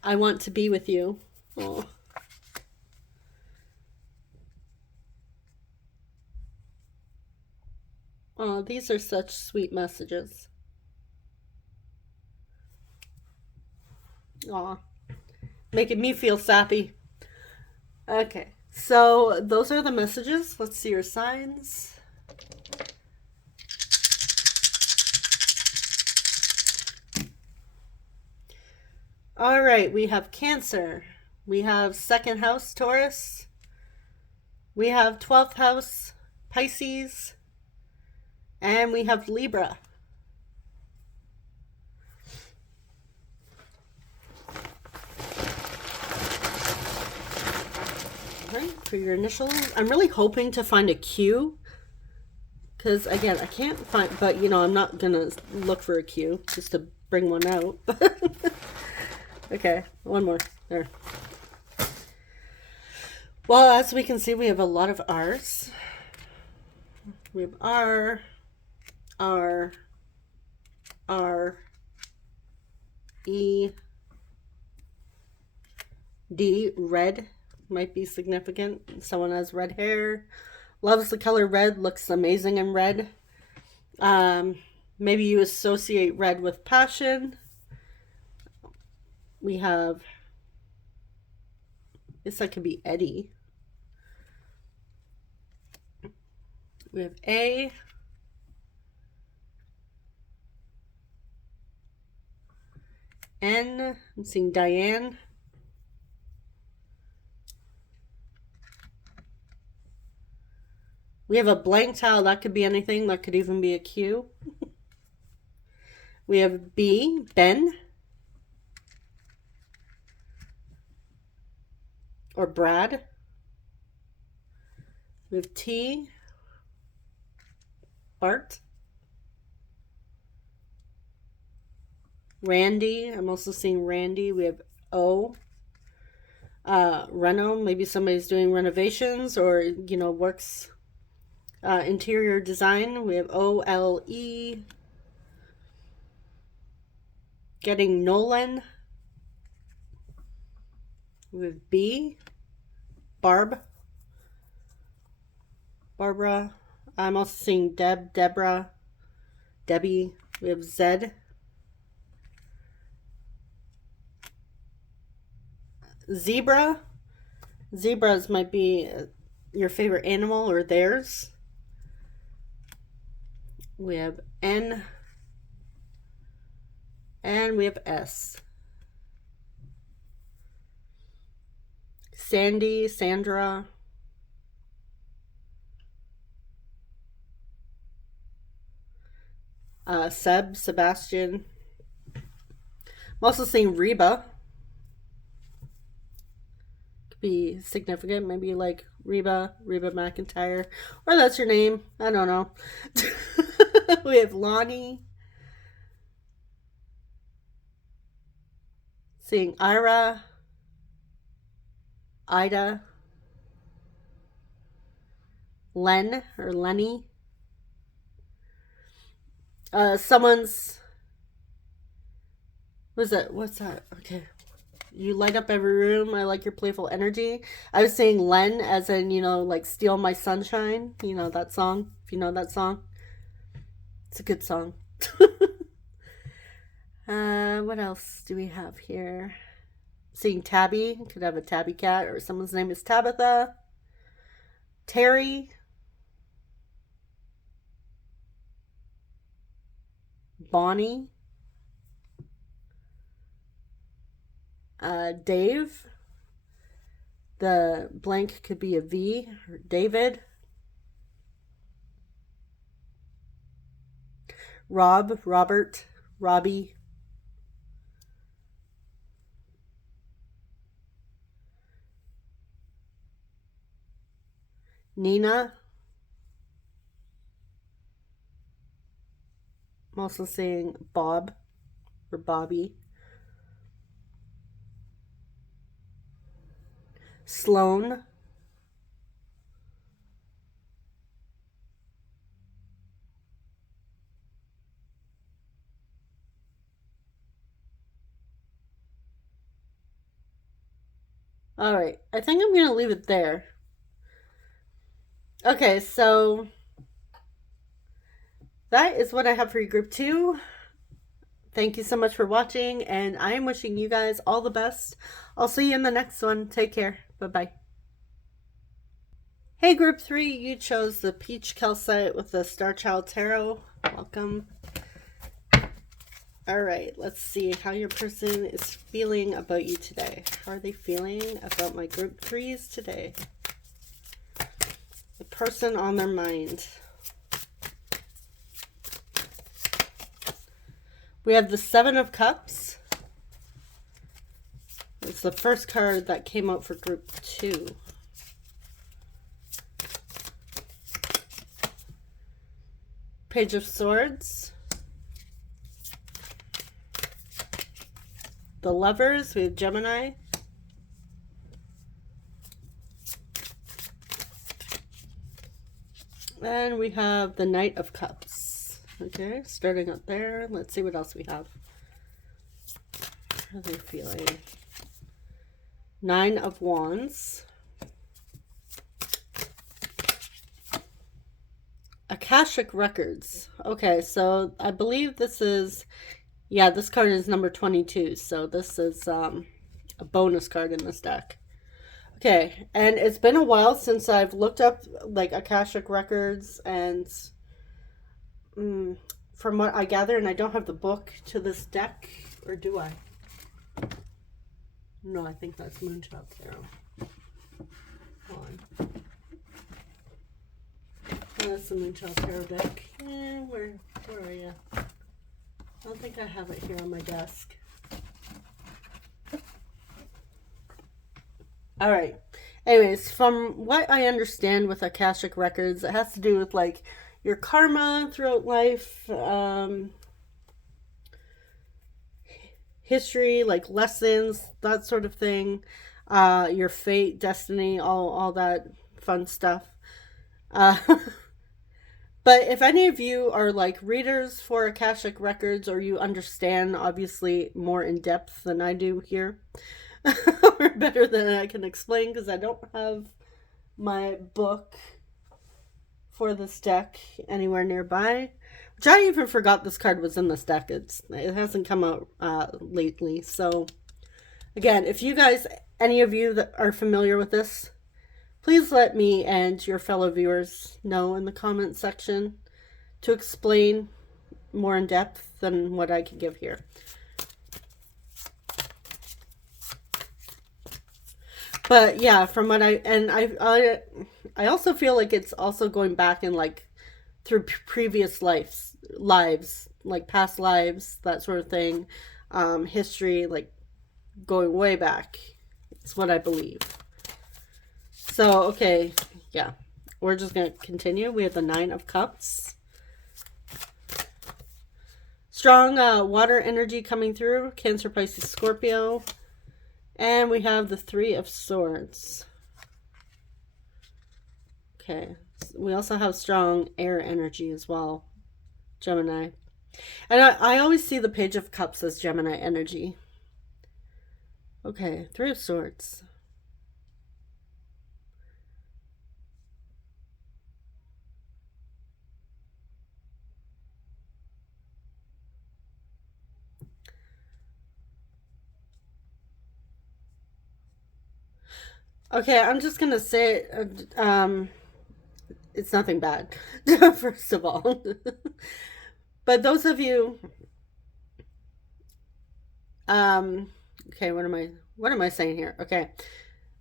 I want to be with you. Oh. Oh, these are such sweet messages. Aw, making me feel sappy. Okay, so those are the messages. Let's see your signs. All right, we have Cancer. We have second house, Taurus. We have 12th house, Pisces. And we have Libra. All right, for your initials, I'm really hoping to find a Q. Because, again, I can't find, but, I'm not going to look for a Q just to bring one out. Okay, one more. There. Well, as we can see, we have a lot of R's. We have R, E, D. Red might be significant. Someone has red hair, loves the color red, looks amazing in red. Maybe you associate red with passion. We have, I guess that could be Eddie. We have A. N. I'm seeing Diane. We have a blank tile. That could be anything. That could even be a Q. We have B. Ben. Or Brad. We have T. Bart. Randy. I'm also seeing Randy. We have O. Reno. Maybe somebody's doing renovations or, you know, works interior design. We have OLE. Getting Nolan. We have B. Barb. Barbara. I'm also seeing Deb, Deborah, Debbie. We have Zed. Zebra. Zebras might be your favorite animal or theirs. We have N. And we have S. Sandy, Sandra. Seb, Sebastian. I'm also seeing Reba. Could be significant. Maybe like Reba McIntyre. Or that's your name. I don't know. We have Lonnie. Seeing Ira. Ida. Len or Lenny. Someone's. What's that? Okay. You light up every room. I like your playful energy. I was saying Len as in, you know, like Steal My Sunshine. You know that song? If you know that song. It's a good song. What else do we have here? Seeing Tabby. Could have a tabby cat or someone's name is Tabitha. Terry. Bonnie. Dave. The blank could be a V. Or David. Rob. Robert. Robbie. Nina. I'm also saying Bob or Bobby. Sloan. All right, I think I'm going to leave it there. Okay, so that is what I have for you, group 2. Thank you so much for watching, and I am wishing you guys all the best. I'll see you in the next one. Take care. Bye-bye. Hey, group 3, you chose the Peach Calcite with the Star Child Tarot. Welcome. All right, let's see how your person is feeling about you today. How are they feeling about my group 3s today? The person on their mind. We have the Seven of Cups. It's the first card that came out for group 2. Page of Swords. The Lovers, we have Gemini. And we have the Knight of Cups. Okay, starting up there. Let's see what else we have. How are they feeling? Nine of Wands. Akashic Records. Okay, so I believe this is... Yeah, this card is number 22, so this is a bonus card in this deck. Okay, and it's been a while since I've looked up, like, Akashic Records, and from what I gather, and I don't have the book to this deck, or do I? No, I think that's Moonchild Tarot. Hold on. Oh, that's the Moonchild Tarot deck. Where are you? I don't think I have it here on my desk. All right. Anyways, from what I understand with Akashic records, it has to do with like your karma throughout life, history, like lessons, that sort of thing, your fate, destiny, all that fun stuff. Uh, but if any of you are like readers for Akashic records, or you understand obviously more in depth than I do here, or better than I can explain, because I don't have my book for this deck anywhere nearby. Which I even forgot this card was in this deck. It hasn't come out lately. So again, if you guys, any of you that are familiar with this, please let me and your fellow viewers know in the comment section to explain more in depth than what I can give here. But yeah, from what I also feel like it's also going back in like through previous lives, like past lives, that sort of thing, history, like going way back. It's what I believe. So okay, yeah, we're just gonna continue. We have the Nine of Cups. Strong water energy coming through. Cancer, Pisces, Scorpio. And we have the Three of Swords. Okay. We also have strong air energy as well. Gemini. And I always see the Page of Cups as Gemini energy. Okay. Three of Swords. Okay, I'm just gonna say it's nothing bad, first of all. But those of you, okay, what am I saying here? Okay,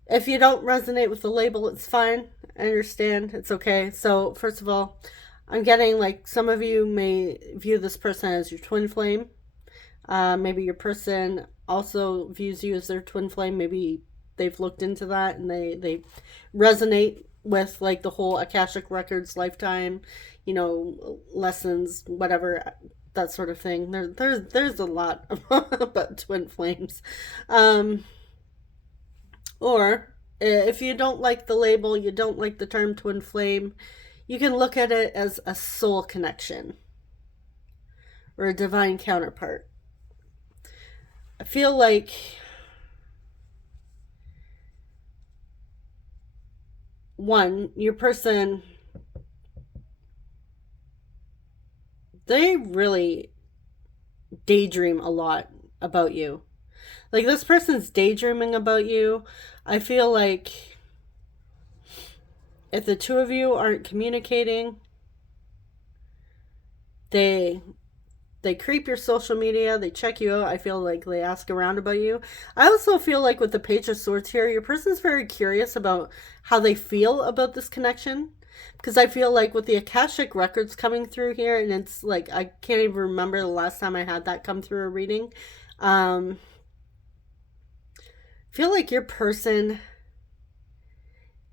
if you don't resonate with the label, it's fine. I understand. It's okay. So first of all, I'm getting like some of you may view this person as your twin flame. Maybe your person also views you as their twin flame. Maybe they've looked into that and they resonate with like the whole Akashic Records lifetime, you know, lessons, whatever, that sort of thing. There's a lot about twin flames. Or if you don't like the label, you don't like the term twin flame, you can look at it as a soul connection or a divine counterpart. I feel like one, your person, they really daydream a lot about you. Like this person's daydreaming about you. I feel like if the two of you aren't communicating, they creep your social media, they check you out. I feel like they ask around about you. I also feel like with the Page of Swords here, your person's very curious about how they feel about this connection. Because I feel like with the Akashic Records coming through here, and it's like, I can't even remember the last time I had that come through a reading. I feel like your person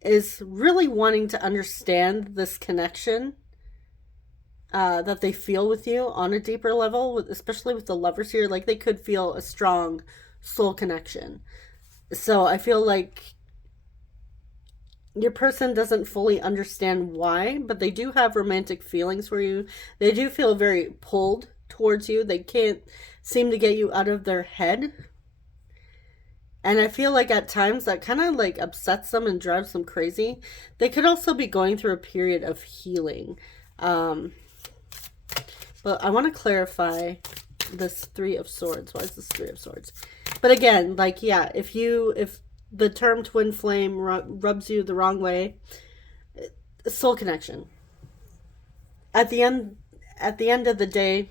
is really wanting to understand this connection that they feel with you on a deeper level, especially with the Lovers here. Like they could feel a strong soul connection. So I feel like your person doesn't fully understand why, but they do have romantic feelings for you. They do feel very pulled towards you. They can't seem to get you out of their head. And I feel like at times that kind of like upsets them and drives them crazy. They could also be going through a period of healing. But I want to clarify this Three of Swords. Why is this Three of Swords? But again, like, yeah, if the term twin flame rubs you the wrong way, soul connection. At the end of the day,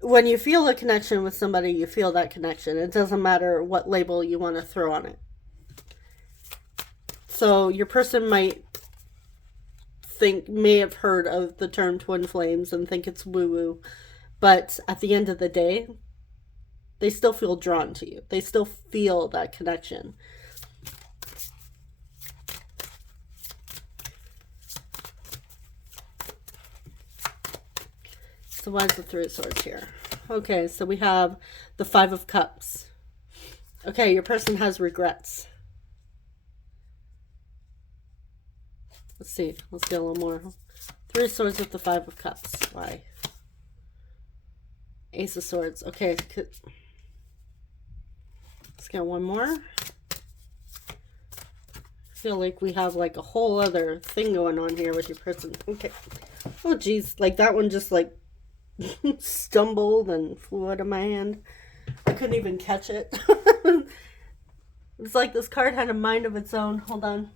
when you feel a connection with somebody, you feel that connection. It doesn't matter what label you want to throw on it. So your person may have heard of the term twin flames and think it's woo-woo, but at the end of the day, they still feel drawn to you. They still feel that connection. So why is the Three of Swords here? Okay, so we have the Five of Cups. Okay, your person has regrets. Let's see. Let's get a little more. Three of Swords with the Five of Cups. Why? Ace of Swords. Okay. Let's get one more. I feel like we have like a whole other thing going on here with your person. Okay. Oh, geez. Like that one just like stumbled and flew out of my hand. I couldn't even catch it. It's like this card had a mind of its own. Hold on.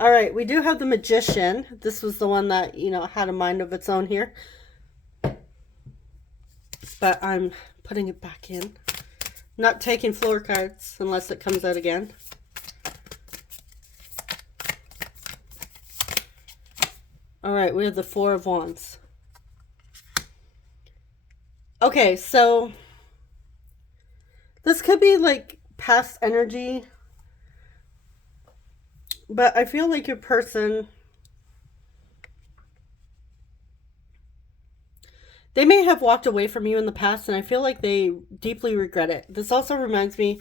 All right, we do have the Magician. This was the one that, you know, had a mind of its own here. But I'm putting it back in. Not taking floor cards unless it comes out again. All right, we have the Four of Wands. Okay, so this could be like past energy. But I feel like your person, they may have walked away from you in the past, and I feel like they deeply regret it. This also reminds me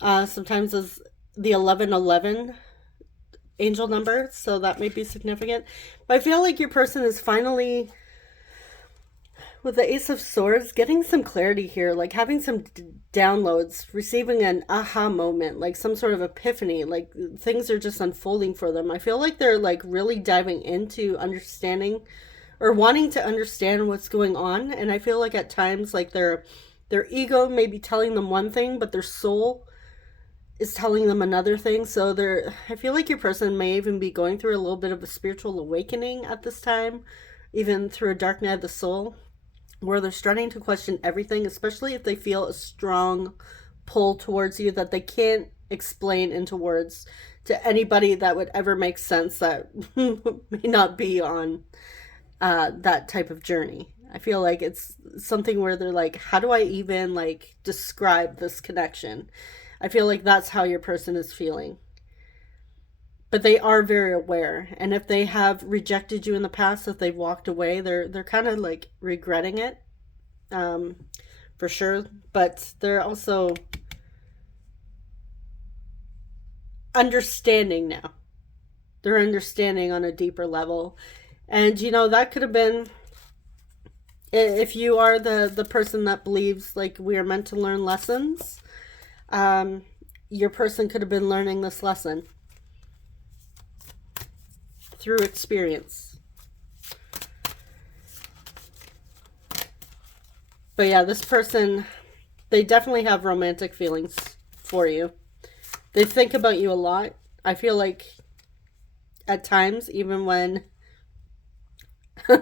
sometimes of the 1111 angel number, so that may be significant. But I feel like your person is finally, with the Ace of Swords, getting some clarity here, like having some downloads, receiving an aha moment, like some sort of epiphany, like things are just unfolding for them. I feel like they're like really diving into understanding or wanting to understand what's going on. And I feel like at times like their ego may be telling them one thing, but their soul is telling them another thing. So I feel like your person may even be going through a little bit of a spiritual awakening at this time, even through a dark night of the soul, where they're starting to question everything, especially if they feel a strong pull towards you that they can't explain into words to anybody that would ever make sense that may not be on that type of journey. I feel like it's something where they're like, how do I even like describe this connection? I feel like that's how your person is feeling. But they are very aware, and if they have rejected you in the past, if they've walked away, they're kind of like regretting it, for sure. But they're also understanding now. They're understanding on a deeper level, and you know that could have been, if you are the person that believes like we are meant to learn lessons. Your person could have been learning this lesson through experience. But yeah, this person, they definitely have romantic feelings for you. They think about you a lot. I feel like at times, even when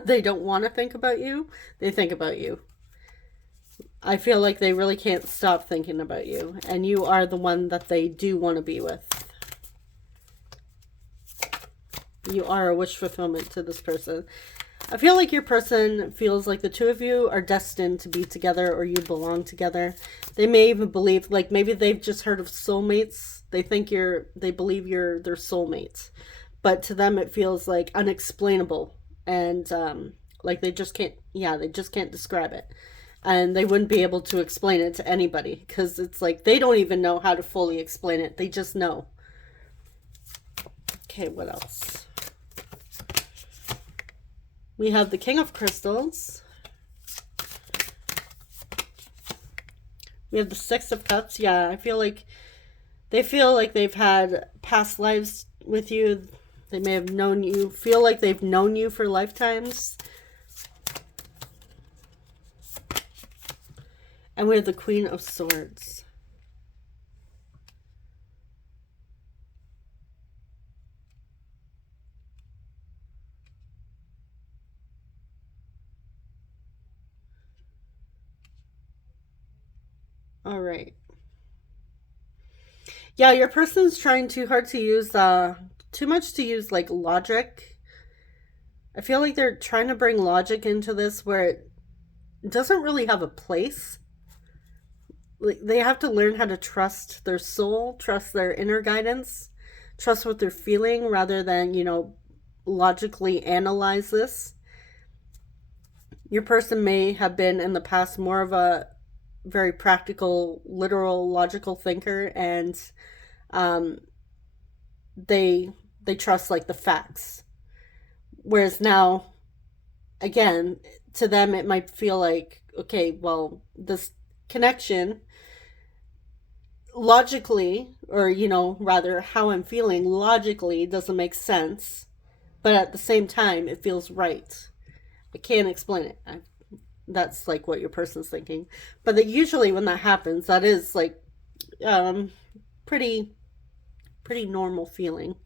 they don't want to think about you, they think about you. I feel like they really can't stop thinking about you, and you are the one that they do want to be with. You are a wish fulfillment to this person. I feel like your person feels like the two of you are destined to be together, or you belong together. They may even believe, like maybe they've just heard of soulmates. They believe you're their soulmates. But to them it feels like unexplainable, and like they just can't describe it. And they wouldn't be able to explain it to anybody, because it's like they don't even know how to fully explain it. They just know. Okay, what else? We have the King of Crystals. We have the Six of Cups. Yeah, I feel like they feel like they've had past lives with you. They may have known you, feel like they've known you for lifetimes. And we have the Queen of Swords. All right. Yeah, your person's trying too hard to use, too much to use like logic. I feel like they're trying to bring logic into this where it doesn't really have a place. they have to learn how to trust their soul, trust their inner guidance, trust what they're feeling rather than, logically analyze this. Your person may have been in the past more of a very practical, literal, logical thinker, and um, they trust like the facts. Whereas now, again, to them it might feel like, okay, well, this connection logically, or rather how I'm feeling logically doesn't make sense, but at the same time it feels right. I can't explain it. That's like what your person's thinking. But that usually when that happens, that is like um pretty pretty normal feeling.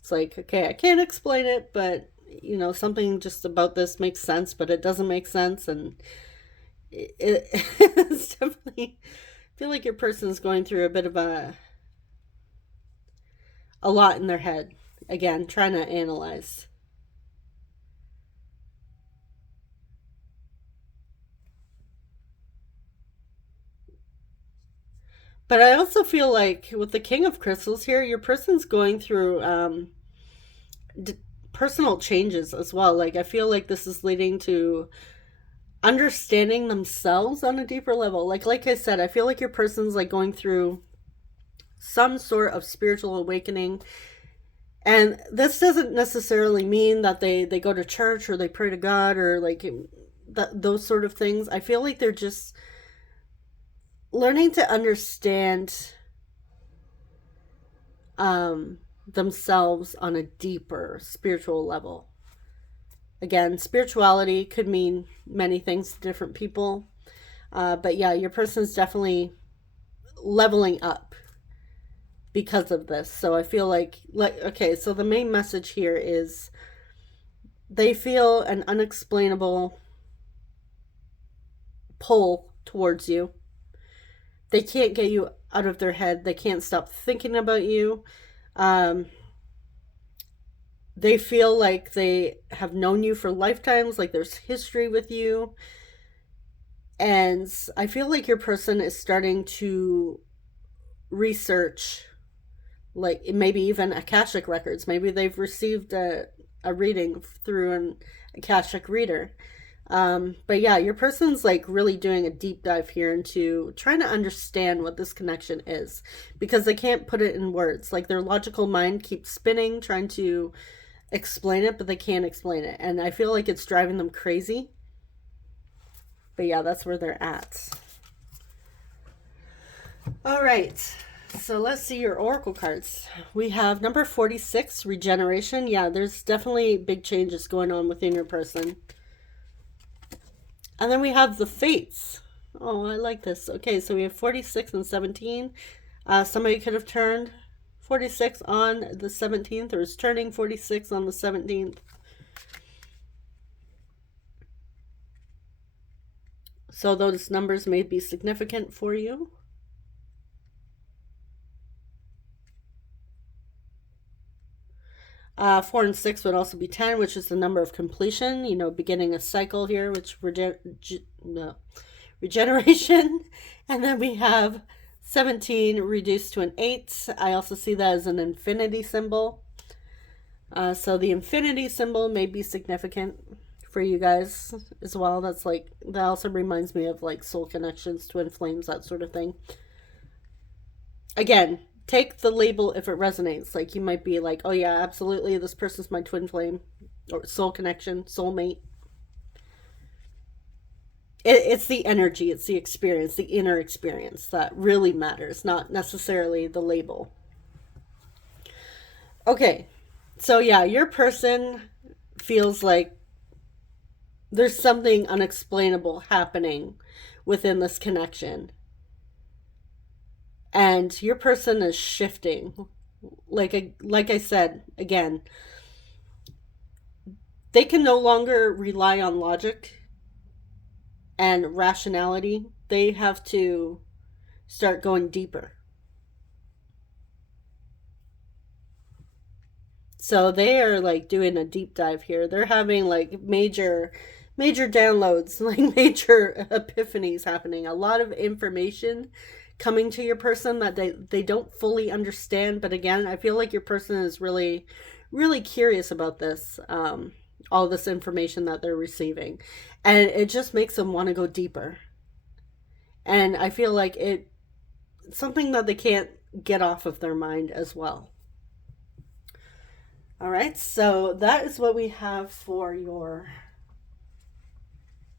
It's like, okay, I can't explain it, but something just about this makes sense, but it doesn't make sense, and it's definitely, I feel like your person's going through a bit of a lot in their head. Again, trying to analyze. But I also feel like with the King of Crystals here, your person's going through d- personal changes as well. Like, I feel like this is leading to understanding themselves on a deeper level. Like I said, I feel like your person's like going through some sort of spiritual awakening. And this doesn't necessarily mean that they go to church or they pray to God or like those sort of things. I feel like they're just learning to understand themselves on a deeper spiritual level. Again, spirituality could mean many things to different people. But yeah, your person's definitely leveling up because of this. So I feel like okay, so the main message here is they feel an unexplainable pull towards you. They can't get you out of their head. They can't stop thinking about you. Um, they feel like they have known you for lifetimes, like there's history with you. And I feel like your person is starting to research, like maybe even Akashic records. Maybe they've received a reading through an Akashic reader. But yeah, your person's like really doing a deep dive here into trying to understand what this connection is because they can't put it in words. Like their logical mind keeps spinning, trying to explain it, but they can't explain it. And I feel like it's driving them crazy. But yeah, that's where they're at. All right. So let's see your oracle cards. We have number 46, regeneration. Yeah, there's definitely big changes going on within your person. And then we have the fates. Oh, I like this. Okay, so we have 46 and 17. Somebody could have turned 46 on the 17th or is turning 46 on the 17th. So those numbers may be significant for you. 4 and 6 would also be 10, which is the number of completion, beginning a cycle here, which regeneration. And then we have 17 reduced to an 8. I also see that as an infinity symbol. So the infinity symbol may be significant for you guys as well. That also reminds me of like soul connections, twin flames, that sort of thing. Again, take the label if it resonates. Like you might be like, oh yeah, absolutely, this person's my twin flame or soul connection, soulmate. It's the energy, it's the experience, the inner experience that really matters, not necessarily the label. Okay, so yeah, your person feels like there's something unexplainable happening within this connection. And your person is shifting. Like I said, again, they can no longer rely on logic and rationality. They have to start going deeper. So they are like doing a deep dive here. They're having like major major downloads, like major epiphanies happening. A lot of information coming to your person that they don't fully understand. But again, I feel like your person is really, really curious about this, all this information that they're receiving. And it just makes them want to go deeper. And I feel like it's something that they can't get off of their mind as well. All right, so that is what we have for your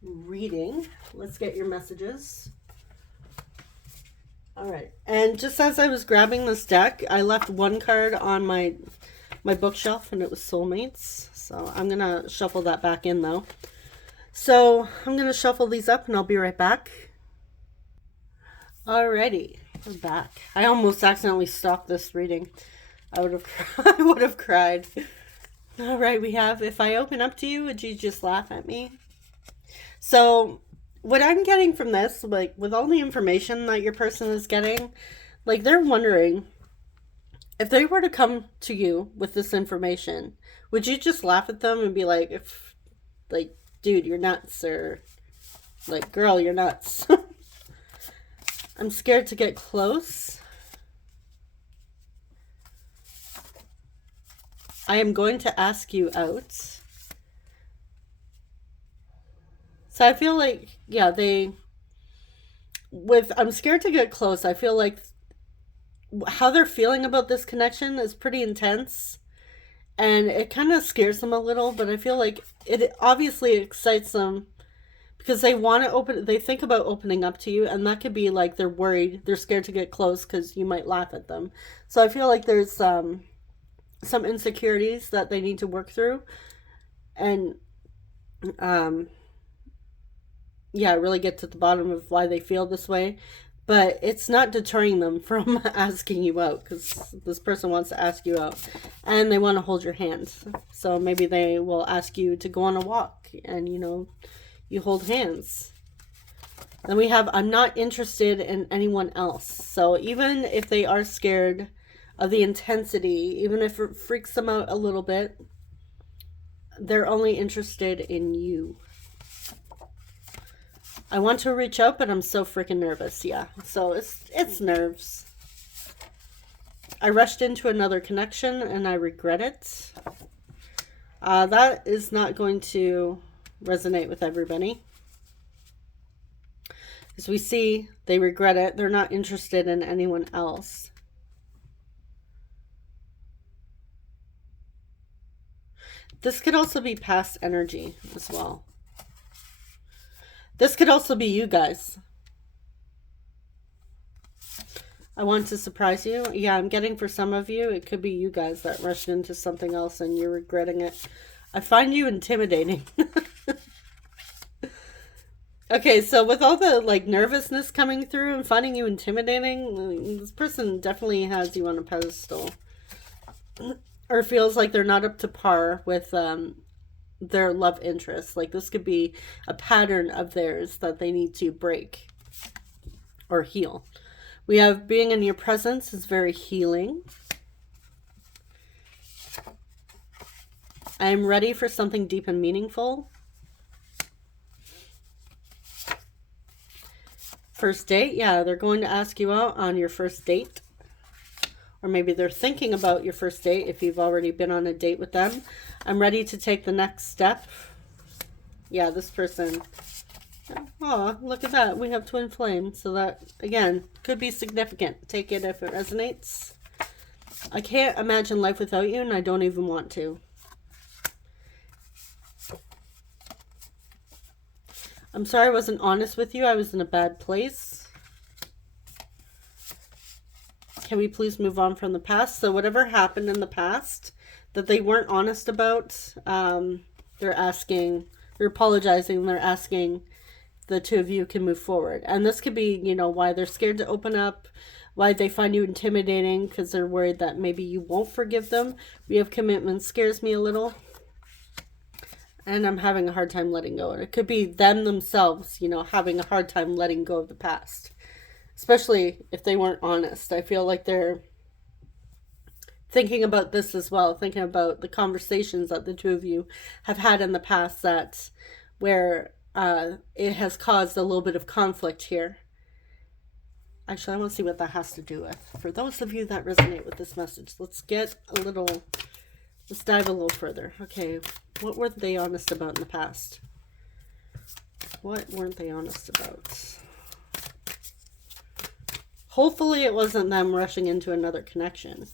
reading. Let's get your messages. All right, and just as I was grabbing this deck, I left one card on my bookshelf, and it was Soulmates. So I'm gonna shuffle that back in though. So I'm gonna shuffle these up, and I'll be right back. Alrighty, we're back. I almost accidentally stopped this reading. I would have cried. All right, we have, if I open up to you, would you just laugh at me? So what I'm getting from this, like with all the information that your person is getting, like they're wondering if they were to come to you with this information, would you just laugh at them and be like, if, like, dude, you're nuts, or like, girl, you're nuts. I'm scared to get close. I am going to ask you out. So I feel like, yeah, I'm scared to get close. I feel like how they're feeling about this connection is pretty intense. And it kind of scares them a little, but I feel like it obviously excites them because they want to they think about opening up to you, and that could be like they're worried, they're scared to get close because you might laugh at them. So I feel like there's some insecurities that they need to work through, and yeah, really get to the bottom of why they feel this way. But it's not deterring them from asking you out, because this person wants to ask you out and they want to hold your hand. So maybe they will ask you to go on a walk and, you hold hands. Then we have, I'm not interested in anyone else. So even if they are scared of the intensity, even if it freaks them out a little bit, they're only interested in you. I want to reach out, but I'm so freaking nervous. Yeah, so it's nerves. I rushed into another connection and I regret it. That is not going to resonate with everybody. As we see, they regret it. They're not interested in anyone else. This could also be past energy as well. This could also be you guys. I want to surprise you. Yeah, I'm getting for some of you, it could be you guys that rushed into something else and you're regretting it. I find you intimidating. Okay, so with all the nervousness coming through and finding you intimidating, this person definitely has you on a pedestal. Or feels like they're not up to par with their love interest. Like this could be a pattern of theirs that they need to break or heal. We have being in your presence is very healing. I am ready for something deep and meaningful. First date, yeah, they're going to ask you out on your first date. Or maybe they're thinking about your first date if you've already been on a date with them. I'm ready to take the next step. Yeah, this person. Oh, look at that. We have twin flames. So that, again, could be significant. Take it if it resonates. I can't imagine life without you, and I don't even want to. I'm sorry I wasn't honest with you. I was in a bad place. Can we please move on from the past? So whatever happened in the past that they weren't honest about, they're apologizing, they're asking the two of you can move forward. And this could be, why they're scared to open up, why they find you intimidating, because they're worried that maybe you won't forgive them. We have commitment scares me a little. And I'm having a hard time letting go. And it could be them themselves, having a hard time letting go of the past. Especially if they weren't honest. I feel like they're thinking about this as well. Thinking about the conversations that the two of you have had in the past that where it has caused a little bit of conflict here. Actually, I want to see what that has to do with. For those of you that resonate with this message, let's dive a little further. Okay, what were they honest about in the past? What weren't they honest about? Hopefully it wasn't them rushing into another connection.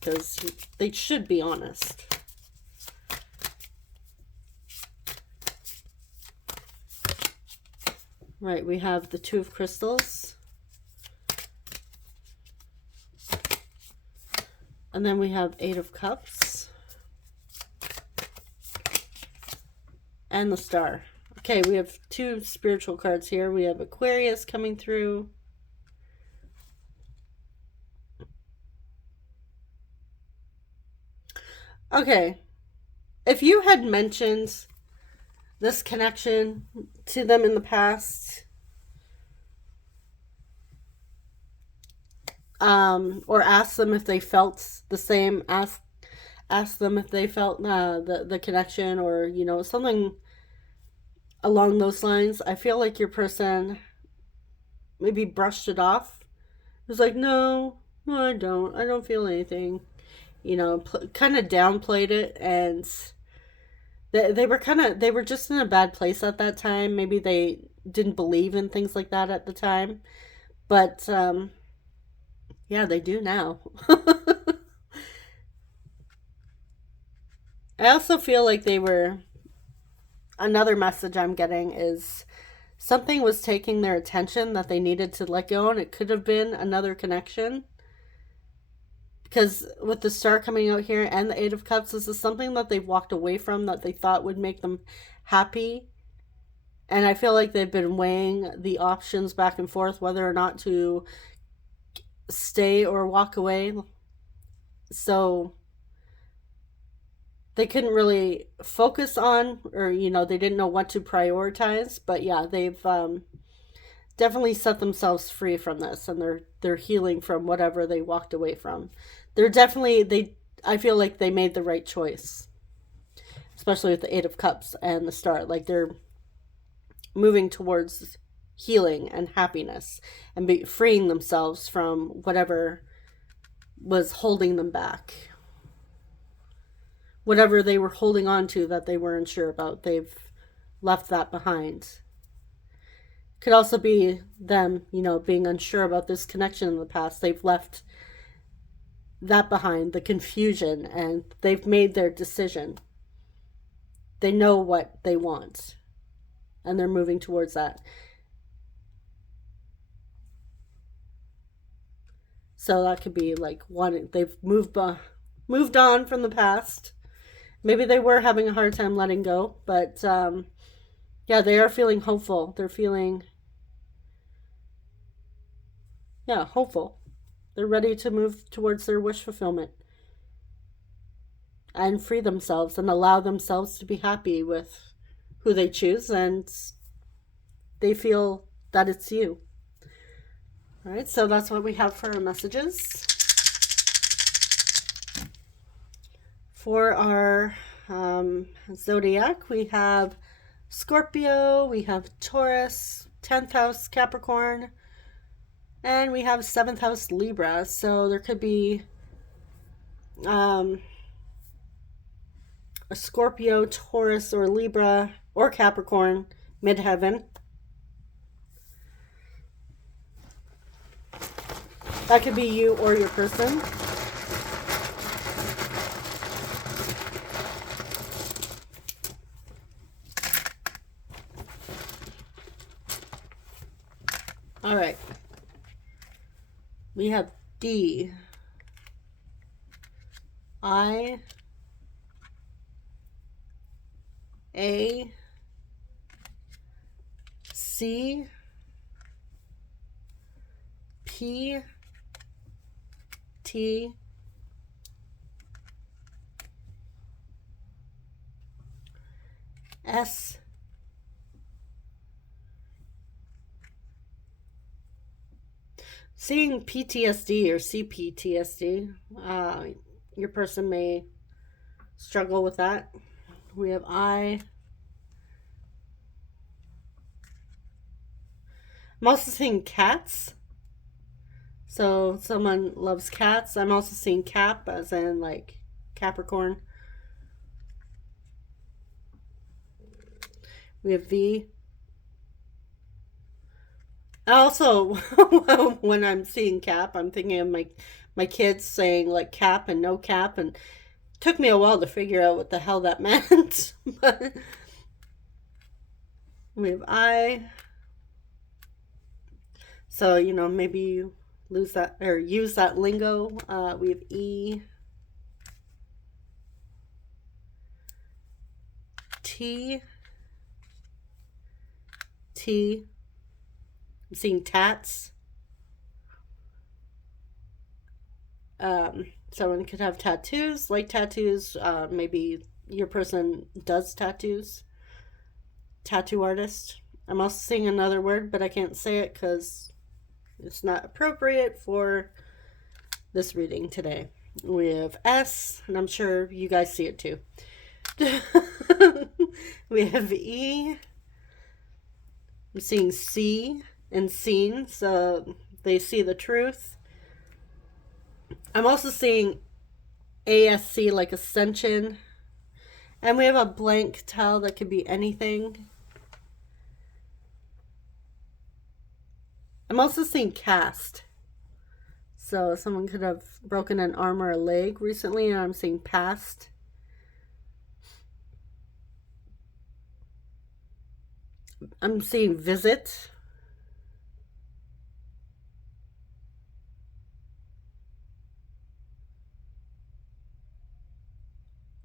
Because they should be honest. Right, we have the Two of Crystals. And then we have Eight of Cups. And the Star. Okay, we have two spiritual cards here. We have Aquarius coming through. Okay, if you had mentioned this connection to them in the past, or ask them if they felt the same, ask them if they felt the connection, or, you know, something along those lines, I feel like your person maybe brushed it off. It was like, no, I don't feel anything, you know, kind of downplayed it, and they were just in a bad place at that time. Maybe they didn't believe in things like that at the time, but yeah, they do now. I also feel like another message I'm getting is something was taking their attention that they needed to let go, and it could have been another connection. Because with the Star coming out here and the Eight of Cups, this is something that they've walked away from that they thought would make them happy. And I feel like they've been weighing the options back and forth, whether or not to stay or walk away. So they couldn't really focus on, or, you know, they didn't know what to prioritize. But yeah, they've definitely set themselves free from this, and they're healing from whatever they walked away from. I feel like they made the right choice, especially with the Eight of Cups and the Star. Like, they're moving towards healing and happiness, and freeing themselves from whatever was holding them back. Whatever they were holding on to that they weren't sure about, they've left that behind. Could also be them, you know, being unsure about this connection in the past. They've left that behind, the confusion, and they've made their decision. They know what they want, and they're moving towards that. So that could be like one, they've moved on from the past. Maybe they were having a hard time letting go, but yeah, they are feeling hopeful. They're feeling, yeah, hopeful. They're ready to move towards their wish fulfillment and free themselves and allow themselves to be happy with who they choose, and they feel that it's you. All right, so that's what we have for our messages. For our Zodiac, we have Scorpio, we have Taurus, 10th house Capricorn, and we have 7th house Libra. So there could be a Scorpio, Taurus, or Libra, or Capricorn midheaven. That could be you or your person. All right. We have D, I, A, C, P, T, S, seeing PTSD or CPTSD, your person may struggle with that. We have I. I'm also seeing cats. So someone loves cats. I'm also seeing Cap, as in like Capricorn. We have V. Also, when I'm seeing Cap, I'm thinking of my kids saying like cap and no cap, and it took me a while to figure out what the hell that meant. But we have I. So, maybe you lose that or use that lingo. We have E. T. T. I'm seeing tats. Someone could have tattoos, like tattoos. Maybe your person does tattoos. Tattoo artist. I'm also seeing another word, but I can't say it because it's not appropriate for this reading today. We have S, and I'm sure you guys see it too. We have E. I'm seeing C and seen, so they see the truth. I'm also seeing ASC, like ascension. And we have a blank tell that could be anything. I'm also seeing cast. So someone could have broken an arm or a leg recently, and I'm seeing past. I'm seeing visit.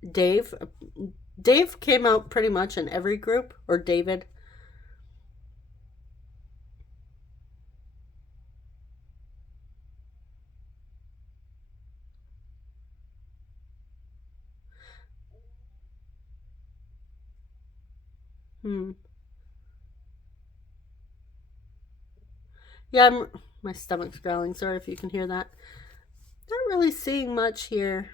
Dave. Dave came out pretty much in every group, or David. Yeah, my stomach's growling. Sorry if you can hear that. Not really seeing much here.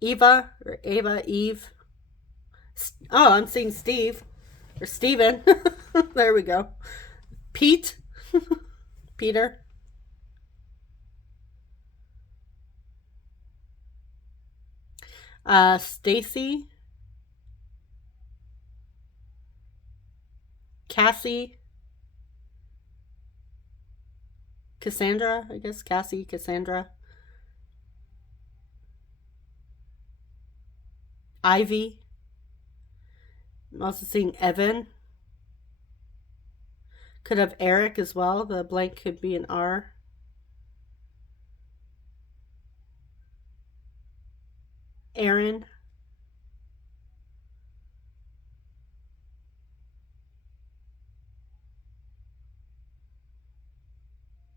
Eva or Ava, Eve. Oh, I'm seeing Steve or Steven. There we go. Pete. Peter. Stacy. Cassie. Cassandra, I guess. Cassie, Cassandra. Ivy. I'm also seeing Evan. Could have Eric as well. The blank could be an R. Aaron.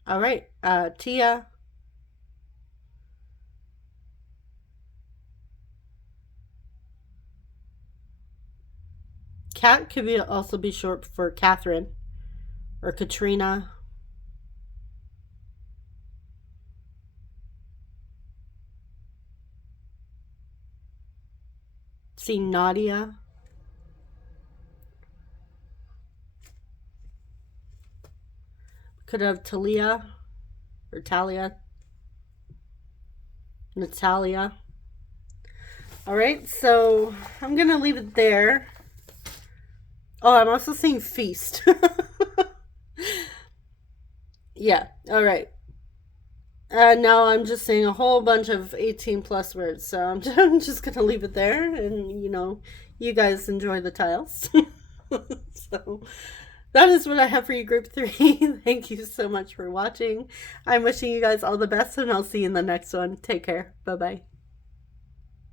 All right. Tia. Kat could also be short for Catherine or Katrina. See Nadia. Could have Talia or Talia. Natalia. All right, so I'm going to leave it there. Oh, I'm also seeing feast. Yeah, all right. Now I'm just saying a whole bunch of 18 plus words, so I'm just going to leave it there, and you guys enjoy the tiles. So that is what I have for you, group 3. Thank you so much for watching. I'm wishing you guys all the best, and I'll see you in the next one. Take care. Bye-bye.